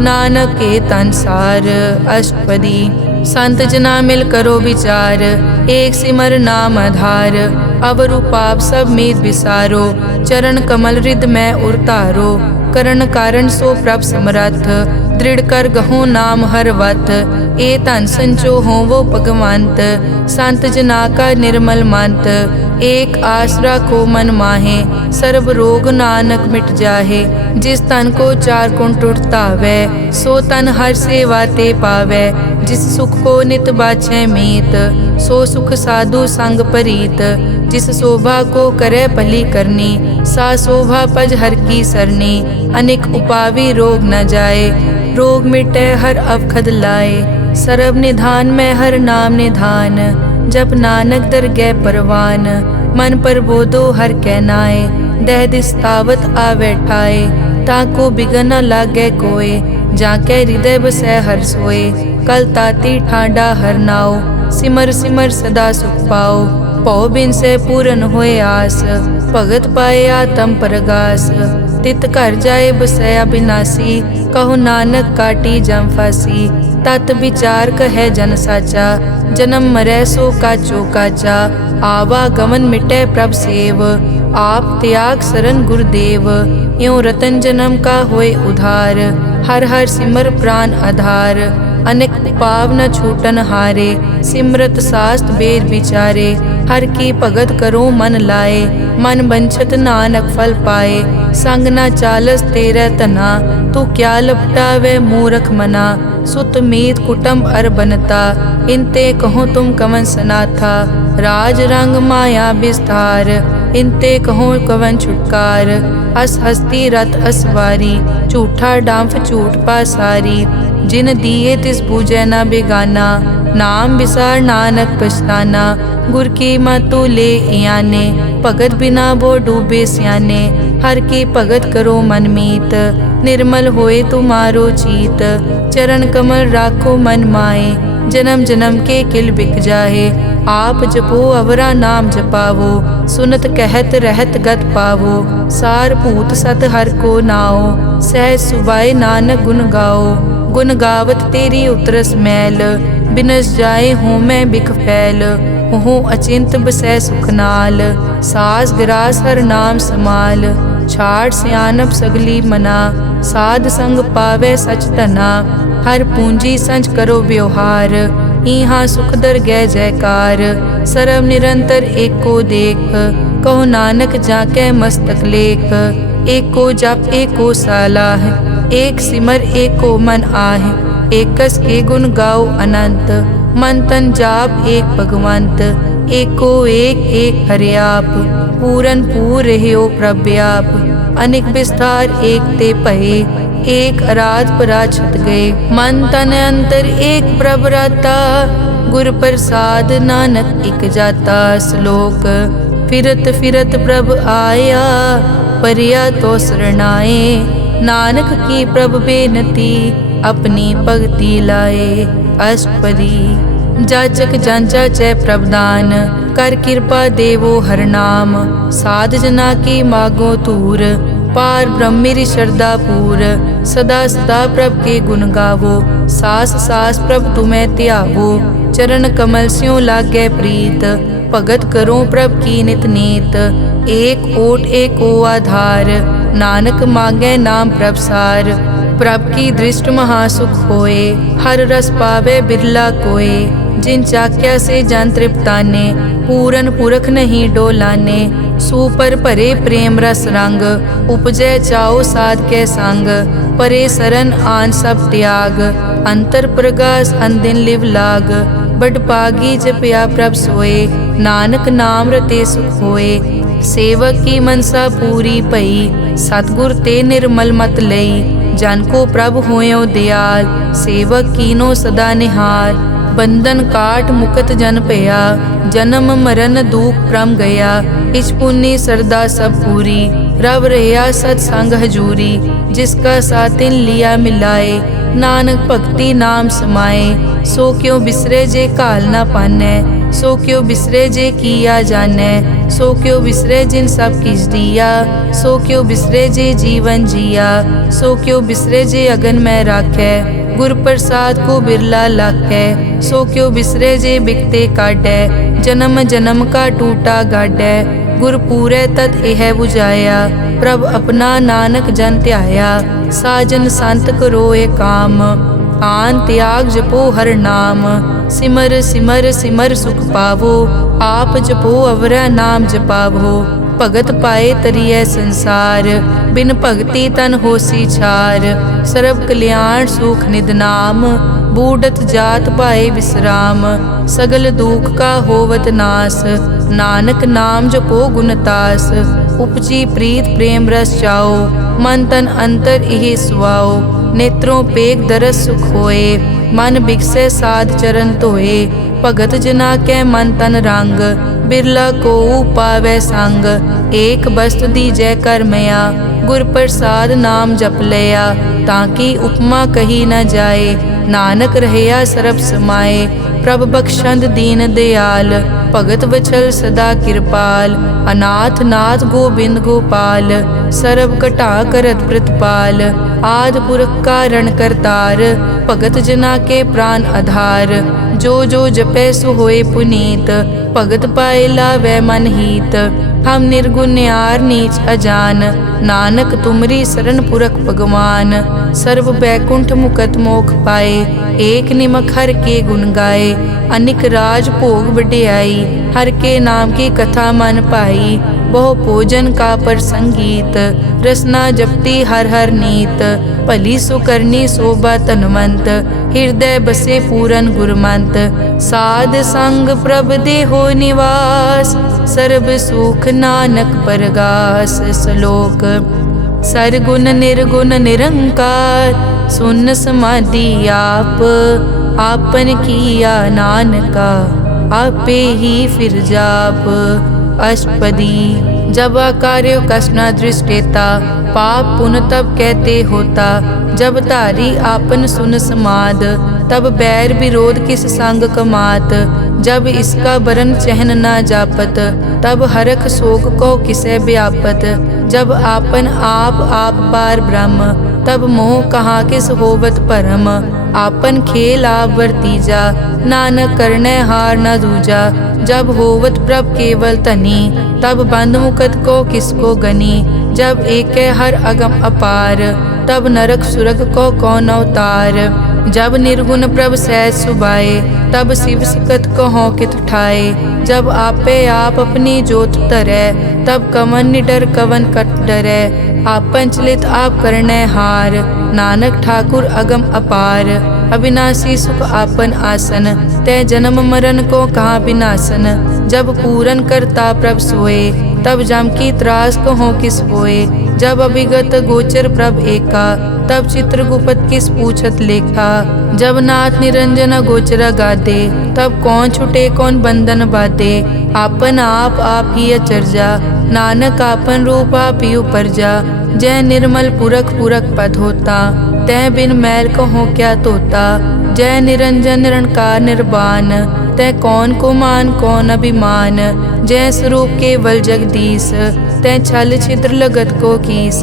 नानक के तन सार। अष्टपदी संत जना मिल करो विचार, एक सिमर नाम आधार। अवरु पाप सब मीत विसारो, चरण कमल रिद में उरतारो। करण कारण सो प्रभ समरथ, दृढ़ कर गहो नाम हर वत। ए धन संचो हो वो भगवंत, संत जना का निर्मल मंत। एक आस राखो मन माहे, सर्व रोग नानक मिट जाहे। जिस तन को चार कुण टुटतावै, सो तन हर सेवा ते पावै। जिस सुख को नित बाछै मीत, सो सुख साधु संग परीत। जिस शोभा को करे भली करनी, सा शोभा पज हर की सरनी। अनेक उपावी रोग न जाए, रोग मिटे हर अवखद लाए। सर्व निधान में हर नाम निधान, जप नानक दरगह परवान। मन पर बोधो हर कै नाए, दह दिस्तावत आवे ठाए। ताको बिगन न लागे कोय, जाके हृदय बसै हर सोए। कल ताती ठांडा हर नाओ, सिमर सिमर सदा सुख पाओ। पौ बिन से पूरन होए आस, भगत पाए आत्म परगास। तित घर जाए बसै अविनाशी, कहो नानक काटी जम फासी। तत विचार कहे जन साचा, जन्म मरै सो काचो काचा। आवागमन मिटै प्रभ सेव, आप त्याग शरण गुरुदेव। यों रतन जन्म का होए उधार, हर हर सिमर प्राण आधार। अनेक पाव न छूटन हारे, सिमरत शास्त्र वेद विचारे। हर की भगत करो मन लाए, मन बंछत नानक फल पाए। संग न चालस तेरे तना, तू क्या लपटावे मूरख मना। सुत मीत कुटुंब अर बनता, इनते कहो तुम कवन सनाथा। राज रंग माया विस्तार, इनते कहो कवन छुटकार। अस हस्ती रथ असवारी, झूठा डांफ झूठ पासारी। जिन दिए तिस बूझे न बेगाना, नाम विसार नानक पछताना। गुर की मतु ले याने, भगत बिना वो डूबे स्याने। हर की भगत करो मन मीत, निर्मल होए तुम्हारो चीत। चरण कमल राखो मन माए, जन्म जन्म के किल बिक जाहे। आप जपो अवरा नाम जपावो, सुनत कहत रहत गत पावो। सार भूत सत हर को नाओ, सहज सुबाए नानक गुण गाओ। गुण गावत तेरी उतरस मैल, बिनस जाए हूँ मैं बिख फैल। हूँ अचिंत बसै सुख नाल, सास गिरास हर नाम समाल। छाड़ सियानप सगली मना, साध संग पावे सच तना। हर पूंजी संच करो व्यवहार, इहाँ सुख दर गै जयकार। सर्व निरंतर एको देख, कहो नानक जाके मस्तक लेख। एको जप एको सालाह, एक सिमर एको मन आह। एकस के गुण गाओ अनंत, मन तन जाप एक भगवंत। एको एक एक हरियाप, पूरन पूर रहियो प्रव्याप। अनेक विस्तार एक ते पहे, एक अराध पराछत गए। मन तन अंतर एक प्रभ राता, गुर प्रसाद नानक इक जाता। श्लोक फिरत फिरत प्रभ आया, परिया तो शरणाए। नानक की प्रभ बेनती, अपनी भगति लाए। अष्टपदी जाचक जांचा चै प्रभदान, कर कृपा देवो हर नाम। साध जना की मागो तूर, पार ब्रह्मेरी श्रद्धा पूर। सदा सदा प्रभ के गुण गावो, सास सास प्रभ तुम्हें त्यावो। चरण कमल स्यों लागे प्रीत, भगत करो प्रभ की नित नीत। एक ओट एको आधार, नानक मांगे नाम प्रभ सार। प्रभ की दृष्ट महासुख होए, हर रस पावे बिरला कोय। जिन चाक्या से जन तृप्ताने, पूरन पुरख नहीं डोलाने। सुपर भरे प्रेम रस रंग, उपजै चाओ साध के संग। परे सरन आन सब त्याग, अंतर प्रगास अंदिन लिव लाग। बड़ पागी जपया प्रभ सोए, नानक नाम रते सुख होए। सेवक की मनसा पूरी पई, सतगुर ते निर्मल मत लई। जन को प्रभ होयो दयाल, सेवक कीनो सदा निहाल। बंधन काट मुकत जन पया, जन्म मरण दुख प्रम गया। इच पुन्नी सरदा सब पूरी, रव रहा सत्संग हजूरी। जिसका सातिन लिया मिलाए, नानक भक्ति नाम समाए। सो क्यों बिसरे जे काल ना पानै, सो क्यों बिसरे जे किया जानै। सो क्यों बिसरे जिन सब किस दिया, सो क्यों बिसरे जे जीवन जिया। सो क्यों बिसरे जे अगन में राखै, गुर प्रसाद को बिरला लाखै। सो क्यों बिसरे जे बिकते काटै, जन्म जन्म का टूटा गाडै। गुर पूरे तत एह बुझाया, प्रभ अपना नानक जन ध्याया। साजन संत करो ए काम, आन त्याग जपो हर नाम। सिमर सिमर सिमर सुख पावो, आप जपो अवरा नाम जपावो। भगत पाए तरिए संसार, बिन भगति तन होसी छार। सर्व कल्याण सुख निध नाम, बूढ़त जात पाए विश्राम। सगल दुख का होवत नास, नानक नाम जपो गुणतास। उपजी प्रीत प्रेम रस चाओ, मन तन अंतर इहि सुआओ। नेत्रों पेग दरस सुख होए, मन बिकसे साध चरण धोए। भगत जना के मन तन रंग, बिरला को पावै संग। एक बस्त दीजै कर मया, गुर प्रसाद नाम जप लया। ताकि उपमा कही न जाए, नानक रहया सरब समाए। प्रभ बख्शंद दीन दयाल, भगत वचल सदा कृपाल। अनाथ नाथ गोबिंद गोपाल, सरब कटा करत प्रतिपाल। आद पुरख कारण करतार, भगत जना के प्राण आधार। जो जो जपै सो होए पुनीत, भगत पाए लावै मन हीत। हम निर्गुण न्यार नीच अजान, नानक तुमरी शरण पुरख भगवान। सर्व बैकुंठ मुकत मोख पाए, एक निमक हर के गुण गाए। अनिक राज भोग बढ़ियाई, हर के नाम की कथा मन पाई। बहु भोजन का पर संगीत, रसना जपती हर हर नीत। भली सुकरनी शोभा तनवंत, हृदय बसे पूरन गुरमंत। साध संग प्रभ देहो निवास, सर्ब सुख नानक परगास। श्लोक सरगुण निर्गुण निरंकार, सुन समाधि आप। आपन किया नानका, आपे ही फिर जाप। अष्टपदी जब कार्य कष्ट न दृष्टेता, पाप पुण्य तब कहते होता। जब धारी आपन सुन समाद, तब बैर विरोध किस संग कमात। जब इसका बरन चहन न जापत, तब हरख शोक को किसे व्यापत। जब आपन आप पार ब्रह्म, तब मोह कहाँ किस होवत परम। आपन खेल आप वर्तीजा, नानक करने हार न दूजा। जब होवत प्रभ केवल तनी, तब बंद मुकत को किसको गनी। जब एक हर अगम अपार, तब नरक सुरग को कौन अवतार। जब निर्गुण प्रभ सहज सुभाए, तब शिव सकत को हों कित ठाए। जब आपे आप अपनी जोत तरै, तब कवन निडर कवन कट डरै। आपन चलित आप करने हार, नानक ठाकुर अगम अपार। अविनाशी सुख आपन आसन, तै जन्म मरण को कहाँ विनाशन। जब पूरन करता प्रभ सोए, तब जम की त्रास को हों किस होए। जब अभिगत गोचर प्रभ एका, तब चित्रगुप्त किस पूछत लेखा। जब नाथ निरंजन गोचर गादे, तब कौन छुटे कौन बंधन बाधे। आपन आप ही अचरजा, नानक आपन रूप आप ही उपरजा। जय निर्मल पुरख पुरख पद होता, तै बिन मैल कहो क्या तोता। जय निरंजन निरंकार निर्वाण, तै कौन को मान कौन अभिमान। जय स्वरूप केवल जगदीश, तै छल छिद्र लगत को कीस।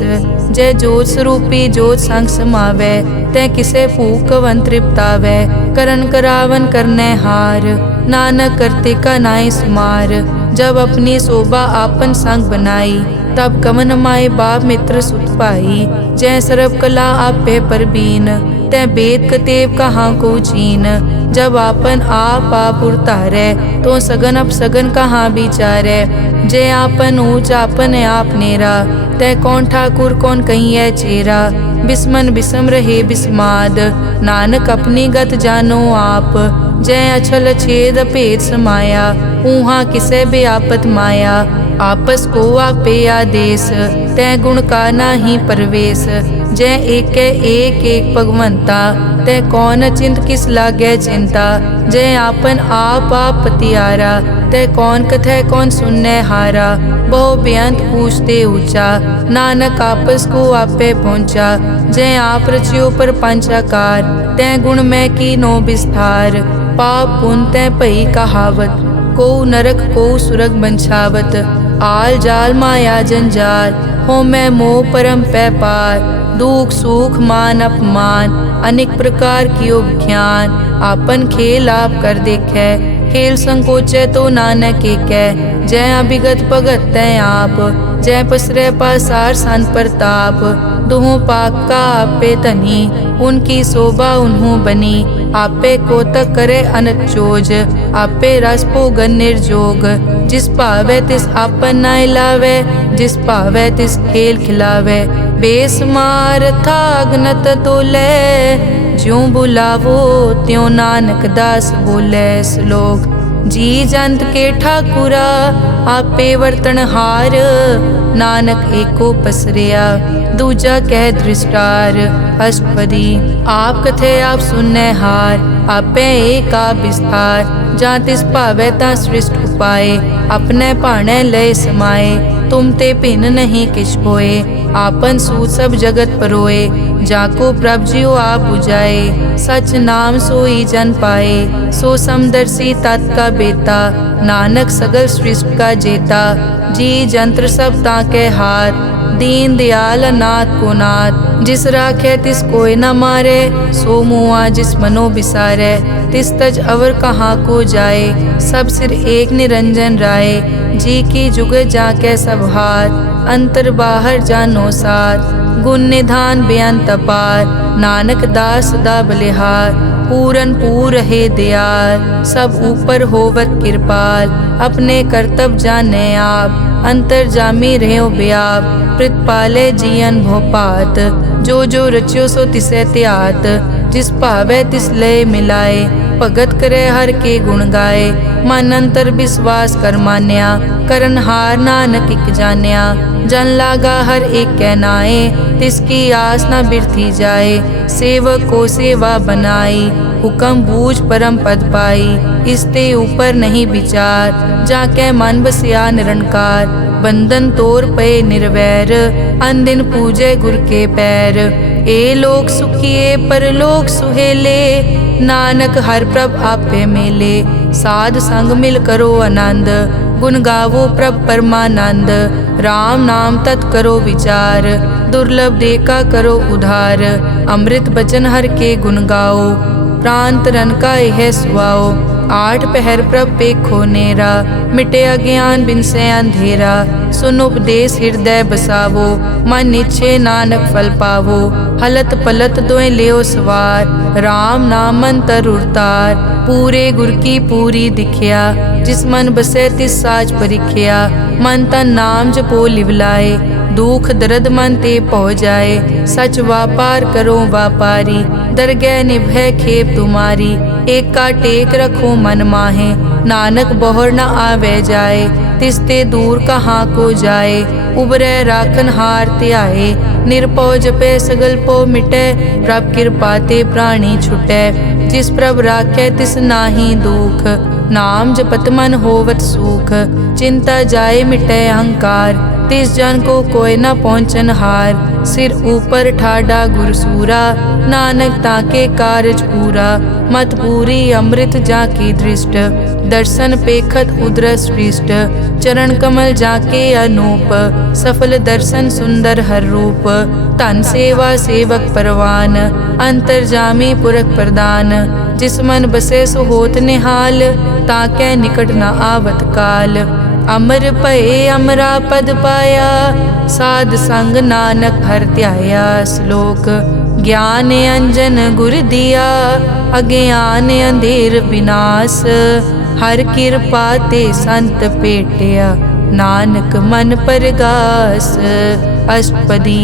जय जोत स्वरूपी जोत संग समावै, तै किसे भूख कवन तृप्तावै। करन करावन करनै हार, नानक करते का नाई सुमार। जब अपनी शोभा आपन संग बनाई, तब कवन माए बाप मित्र सुत पाई। जय सर्व कला आपे परबीन, तै वेद कतेब कहाँ को चीन। जब आपन आप उतारै, तो सगन अपसगन कहाँ विचारै। जय आपन ऊंच आपन आप नेरा, तै कौन ठाकुर कौन कहिए चेरा। बिस्मन बिसम रहे बिस्माद, नानक अपनी गत जानो आप। जय अछल छेद भेद समाया, ऊहा किसे बेआपत माया। आपस को आपे आदेश, तै गुण का नाही परवेश। जय एक एक भगवंता, तै कौन चिंत किस लागे चिंता। जय आपन आप पतियारा, तै कौन कथै कौन सुनने हारा। बहु बेअंत पूछते ऊंचा, नानक आपस को आपे पहुँचा। जय आप रचियो पर पंचाकार, तै गुण में की नो विस्तार। पाप पुन तै भई कहावत, को नरक को सुरग बंछावत। आल जाल माया जंजाल, हो मैं मोह परम पै पार। दुख सुख मान अपमान, अनेक प्रकार कियो विख्यान। आपन खेल आप कर देखे, खेल संकोचे तो नानक एकै। जय अभिगत भगत तै आप, जय पसरै पासार सन प्रताप। दुहों पाक का आपे धनी, उनकी शोभा उन्हों बनी। आपे कोतक करे अनत चोज, आपे रस भोगन निर्जोग। जिस भावे तिस आपन नाय लावे, जिस भावे तिस खेल खिलावे। बेसमार था अगनत तोले, ज्यों बुलावो त्यों नानक दास बोले। श्लोक जी जंत के ठाकुरा, आपे वर्तनहार। नानक एको पसरिया, दूजा कह दृष्टार। अष्टपदी आप कथे आप सुनने हार, आपे एक आप विस्तार। जहाँ तिस भावे ता सृष्ट उपाय, अपने भाणे लय समाए। तुम ते भिन्न नहीं किछ होए, आपन सूत सब जगत परोए। जाको प्रभ जियो आप बुझाए, सच नाम सोई जन पाए। सो समदर्शी तत् का बेता, नानक सगल सृष्टि का जेता। जी जंत्र सब ताके हाथ, दीन दयाल अनाथ को नाथ। जिस राखे तिस कोई न मारे, सो मुआ जिस मनो बिसारे। तिस तज अवर कहाँ को जाए, सब सिर एक निरंजन राय। जी की जुग जाके सब हाथ, अंतर बाहर जानो साथ। गुण निधान बेअंत अपार, नानक दास सदा बलिहार। पूरन पूर रहे दयाल, सब ऊपर होवत कृपाल। अपने करतब जाने आप, अंतर जामी रहो ब्याप। प्रतिपाले जियन भोपात, जो जो रच्यो सो तिसे त्यात। जिस भावे तिस लय मिलाए, भगत करे हर के गुण गाए। मन अंतर विश्वास कर मान्या, करन हार नानक इक जान्या। जन लागा हर एक कै नाए, तिसकी आस न बिरथी जाए। सेवक को सेवा बनाई, हुक्म बूझ परम पद पाई। इसते ऊपर नहीं विचार, जाके मन बसिया निरंकार। बंधन तोर पे निर्वैर, अन दिन पूजे गुर के पैर। ए लोक सुखिए परलोक सुहेले, नानक हर प्रभ आपे मेले। साध संग मिल करो आनंद, गुण गावो प्रभ परमानंद। राम नाम तत् करो विचार, दुर्लभ देखा करो उधार। अमृत बचन हर के गुण गाओ, प्राण तरन का यह सुआओ। आठ पहर प्रभ पेखो नेरा, मिटे अज्ञान बिन से अंधेरा। सुन उपदेश हृदय बसावो, मन इच्छे नानक फल पावो। हलत पलत दोए लियो सवार, राम नाम मंतर उरतार। पूरे गुर की पूरी दिखिया, जिस मन बसे तिस साच परिख्या। मन तन नाम जपो लिवलाए, दुख दर्द मन ते पौ जाए। सच व्यापार करो व्यापारी, दरगह निभै खेप तुम्हारी। एक का टेक रखो मन माहे, नानक बहुर न आवे जाए। तिसते दूर कहाँ को जाए, उबरै राखन हार त्याए। निरपौ जपे सगल पो मिटै, प्रभ कृपा ते प्राणी छुटै। जिस प्रभ राखे तिस नाही दुख, नाम जपत मन होवत सुख। चिंता जाए मिटै अहंकार, तिस जन को कोय न पहुँचन हार। सिर ऊपर ठाडा गुरसूरा, नानक ताके कारज पूरा। मत पूरी अमृत जाकी दृष्ट, दर्शन पेखत उदरस पृष्ठ। चरण कमल जाके अनूप, सफल दर्शन सुंदर हर रूप। धन सेवा सेवक परवान, अंतर्जामी पुरख प्रदान। जिस मन बसे सो होत निहाल, ताकै निकट न आवत काल। अमर भये अमरा पद पाया, साध संग नानक हर ध्याया। श्लोक ज्ञान अंजन गुर दिया, अज्ञान अंधेर विनाश। हर कृपा ते संत पेटिया, नानक मन परगास। अष्टपदी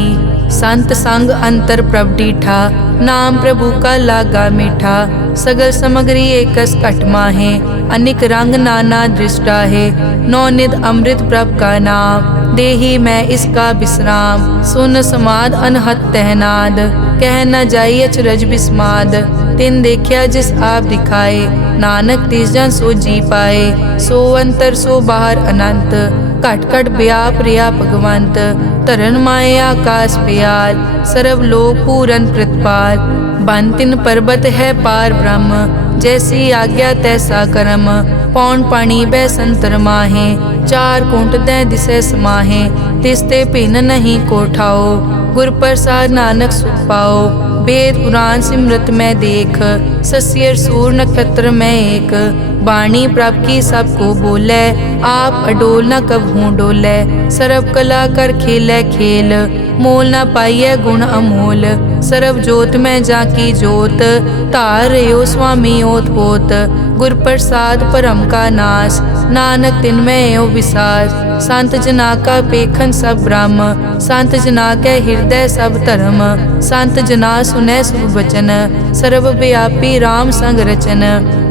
संत संग अंतर प्रभ डीठा, नाम प्रभु का लागा मीठा। सगल समग्री एकस घट माहे, अनिक रंग नाना दृष्टा है। नौनिध अमृत प्रभ का नाम, देही मैं इसका विश्राम। सुन समाद अनहत तहनाद, कह न जाई अचरज बिस्माद। तिन देखिया जिस आप दिखाए, नानक तिस जन सो जी पाए। सो अंतर सो बाहर अनंत, घट घट व्याप रिया भगवंत। धरन माए आकाश प्याल, सर्व लोक पूरन प्रतिपाल। बन तिन पर्वत है पार ब्रह्म, जैसी आज्ञा तैसा कर्म। पौन पानी बै संतर माहे, चार कुंट दै दिसे समाहे। तिसते भिन्न नहीं कोठाओ, गुर प्रसाद नानक सुख पाओ। वेद पुराण सिमरत में देख, सस्यर सूर नक्षत्र में एक। वाणी प्रभ की सबको बोले, आप अडोल न कबहूँ डोले। सर्व कला कर खेले खेल, मोल न पाइए गुण अमोल। सर्व जोत में जाकी जोत, तार रयो स्वामी ओत पोत। गुर प्रसाद परम का नाश, नानक तिन में यो विसास। संत जना का पेखन सब ब्रह्म, संत जना के हृदय सब धर्म। संत जना सुनै शुभ वचन, सर्व व्यापी राम संग रचन।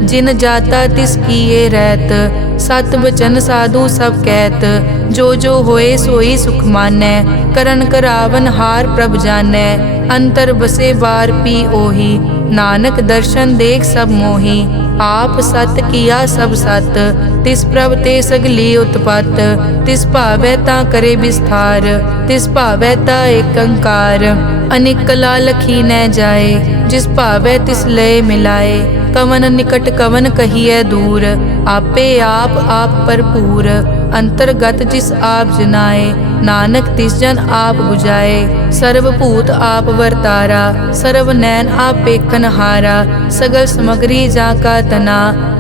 जिन जाता तिस किए रहत, सत वचन साधु सब कहत। जो जो होए सोई सुख मानै, करन करावन हार प्रभ जानै। अंतर बसे बार पी ओही, नानक दर्शन देख सब मोही। आप सत किया सब सत, तिस प्रभ ते सगली उत्पत। तिस भावै ता करे विस्तार, तिस भावै ता एकंकार। अनेक कला लखी न जाए, जिस भावै तिस लय मिलाए। कवन निकट कवन कहिए दूर, आपे आप भरपूर। अंतर्गत जिस आप जनाए, नानक तिस जन आप बुझाए। सर्वभूत आप वर्तारा, सर्व नैन आप पेखन हारा। सगल समग्री जाका तना,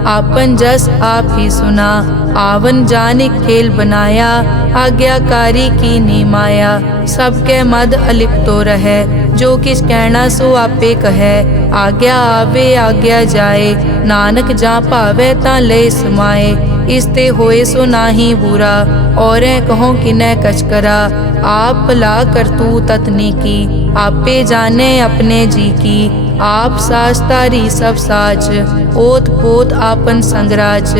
आपन जस आप ही सुना। आवन जानिक खेल बनाया, आज्ञाकारी की नी माया। सबके मद अलिप्तो रहे, जो किस कहना सो आपे कहे। आज्ञा आवे आज्ञा जाए, नानक जा भावे ता ले समाए। इसते होए सो नाही बुरा, औरे कहो किनै कछ करा। आप भला करतू ततनी की, आपे जाने अपने जी की। आप साच तारी सब साच, ओत पोत आपन संगराज।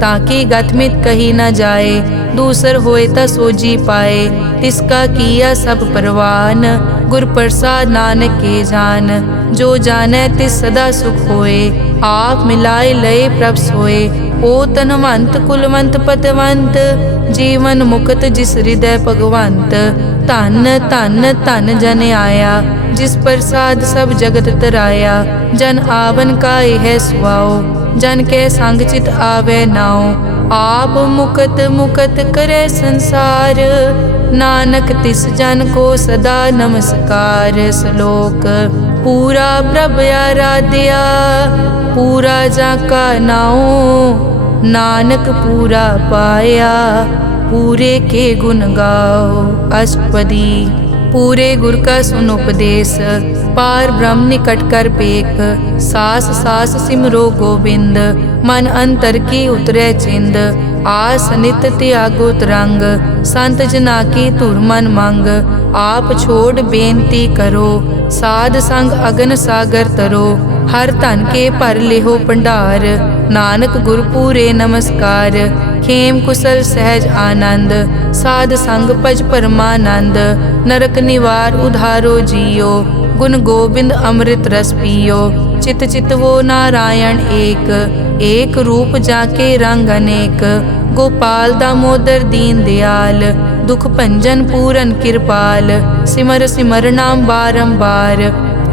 ताकि गतमित कही न जाए, दूसर होए ता सोजी पाए। तिसका किया सब परवान, गुर प्रसाद नानक के जान। जो जाने तिस सदा सुख होए, आप मिलाए लय प्रभ सोए। ओ तनवंत कुलवंत पतवंत, जीवन मुक्त जिस हृदय भगवंत। धन धन धन जन आया, जिस प्रसाद सब जगत तराया। जन आवन का यह सुआओ, जन के संग चित आवे नाओ। आप मुकत मुकत करे संसार, नानक तिस जन को सदा नमस्कार। श्लोक पूरा प्रभ आराध्या, पूरा जाका नाओ। नानक पूरा पाया, पूरे के गुण गाओ। अष्टपदी पूरे गुर का सुन उपदेश, पार ब्रह्म निकट कर पेख। सास सास सिमरो गोविंद, मन अंतर की उतरे चिंद। आस नित त्यागो तरंग, संत जना की धुर मन मंग। आप छोड़ बेनती करो, साध संग अगन सागर तरो। हर धन के भर लिहो भंडार, नानक गुर पूरे नमस्कार। खेम कुशल सहज आनंद, साध संग भज परमानंद। नरक निवार उधारो जियो, गुण गोविंद अमृत रस पियो। चित चित वो नारायण एक, एक रूप जाके रंग अनेक। गोपाल दामोदर दीन दयाल, दुख भंजन पूरन कृपाल। सिमर सिमर नाम बारंबार,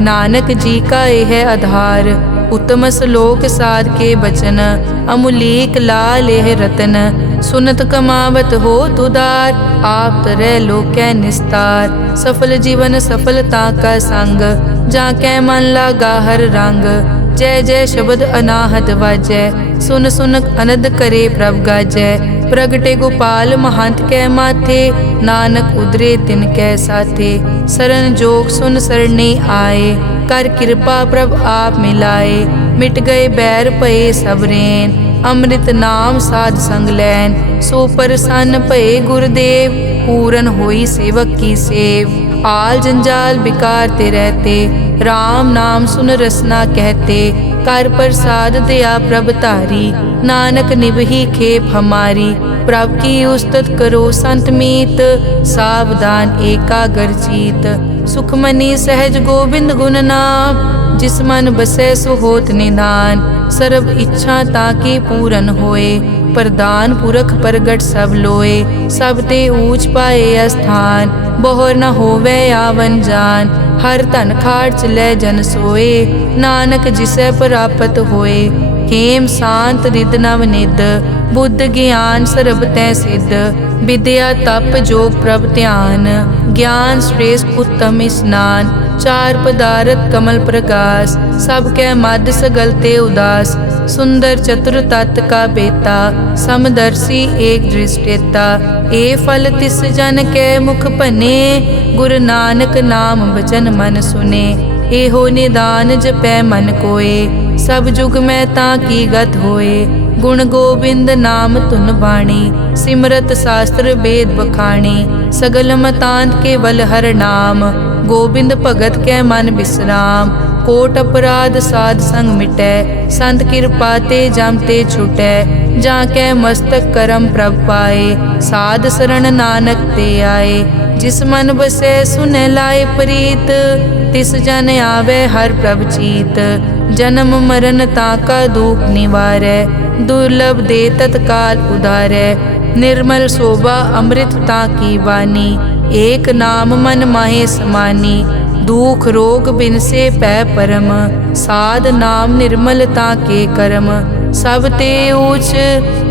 नानक जी का यह आधार। उत्तम श्लोक साध के बचन, अमुलीक लाल यह रतन। सुनत कमावत हो तुदार, आप तरह लोकै निस्तार। सफल जीवन सफलता का संग, जाकै मन लागा हर रंग। जय जय शब्द अनाहत वाजै, सुन सुन अनद करे प्रभ गाजै। प्रगटे गोपाल महंत कै माथे, नानक उदरे तिन कै साथे। सरन जोग सुन सरने आए, कर कृपा प्रभ आप मिलाए। मिट गए बैर भये सब रैन, अमृत नाम साध संग लैन। सो प्रसन्न भये गुरुदेव, पूरन होई सेवक की सेव। आल जंजाल बिकार ते रहते, राम नाम सुन रसना कहते। कर प्रसाद दया प्रभ तारी, नानक निभही खेप हमारी। प्रभ की उस्तत करो संत मीत, सावधान एकाग्र चीत। सुखमनी सहज गोबिंद गुण नाम, जिस मन बसै सो होत निधान। सर्ब इच्छा ताकी पूरन होए, प्रदान पुरख प्रगट सब लोए। सब ते ऊंच पाए स्थान, बोहर न होवे आवन जान। हर धन खाट चलै जन सोए, नानक जिसै प्राप्त होए। हेम शांत रिद नव निद, बुद्ध ज्ञान सर्ब तै सिद्ध। विद्या तप जोग प्रभ ध्यान, ज्ञान श्रेष्ठ उत्तम स्नान। चार पदारथ कमल प्रकाश, सब कै मद सगल ते उदास। सुंदर चतुर तत् का बेता, समदर्शी एक दृष्टेता। ए फल तिस जन कै मुख बने, गुरु नानक नाम बचन मन सुने। एहो निदान जपै मन कोय, सब जुग में ताकी गत होए। गुण गोबिंद नाम धुन बाणी, सिमरत शास्त्र वेद बखाणी। सगल मतांत केवल हर नाम, गोबिंद भगत कै मन विश्राम। कोट अपराध साध संग मिटै, संत कृपा ते जम ते छुटै। जाकै मस्तक करम प्रभ पाए, साध शरण नानक ते आए। जिस मन बसै सुनै लाए प्रीत, तिस जन आवे हर प्रभ चीत। जन्म मरण ताका दुख निवारै, दुर्लभ दे तत्काल उदारै। निर्मल शोभा अमृत ताकी वानी, एक नाम मन माहे समानी। दुख रोग बिनसे पै परम, साध नाम निर्मलता के कर्म। सब ते ऊच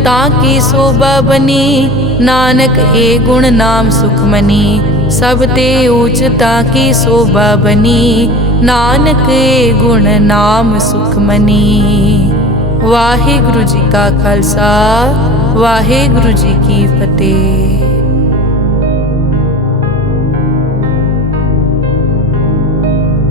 ताकी शोभा बनी, नानक ए गुण नाम सुखमनी। सब ते ऊच ताकी शोभा बनी, नानक ए गुण नाम सुखमनी। वाहिगुरु जी का खालसा, वाहिगुरु जी की फतेह।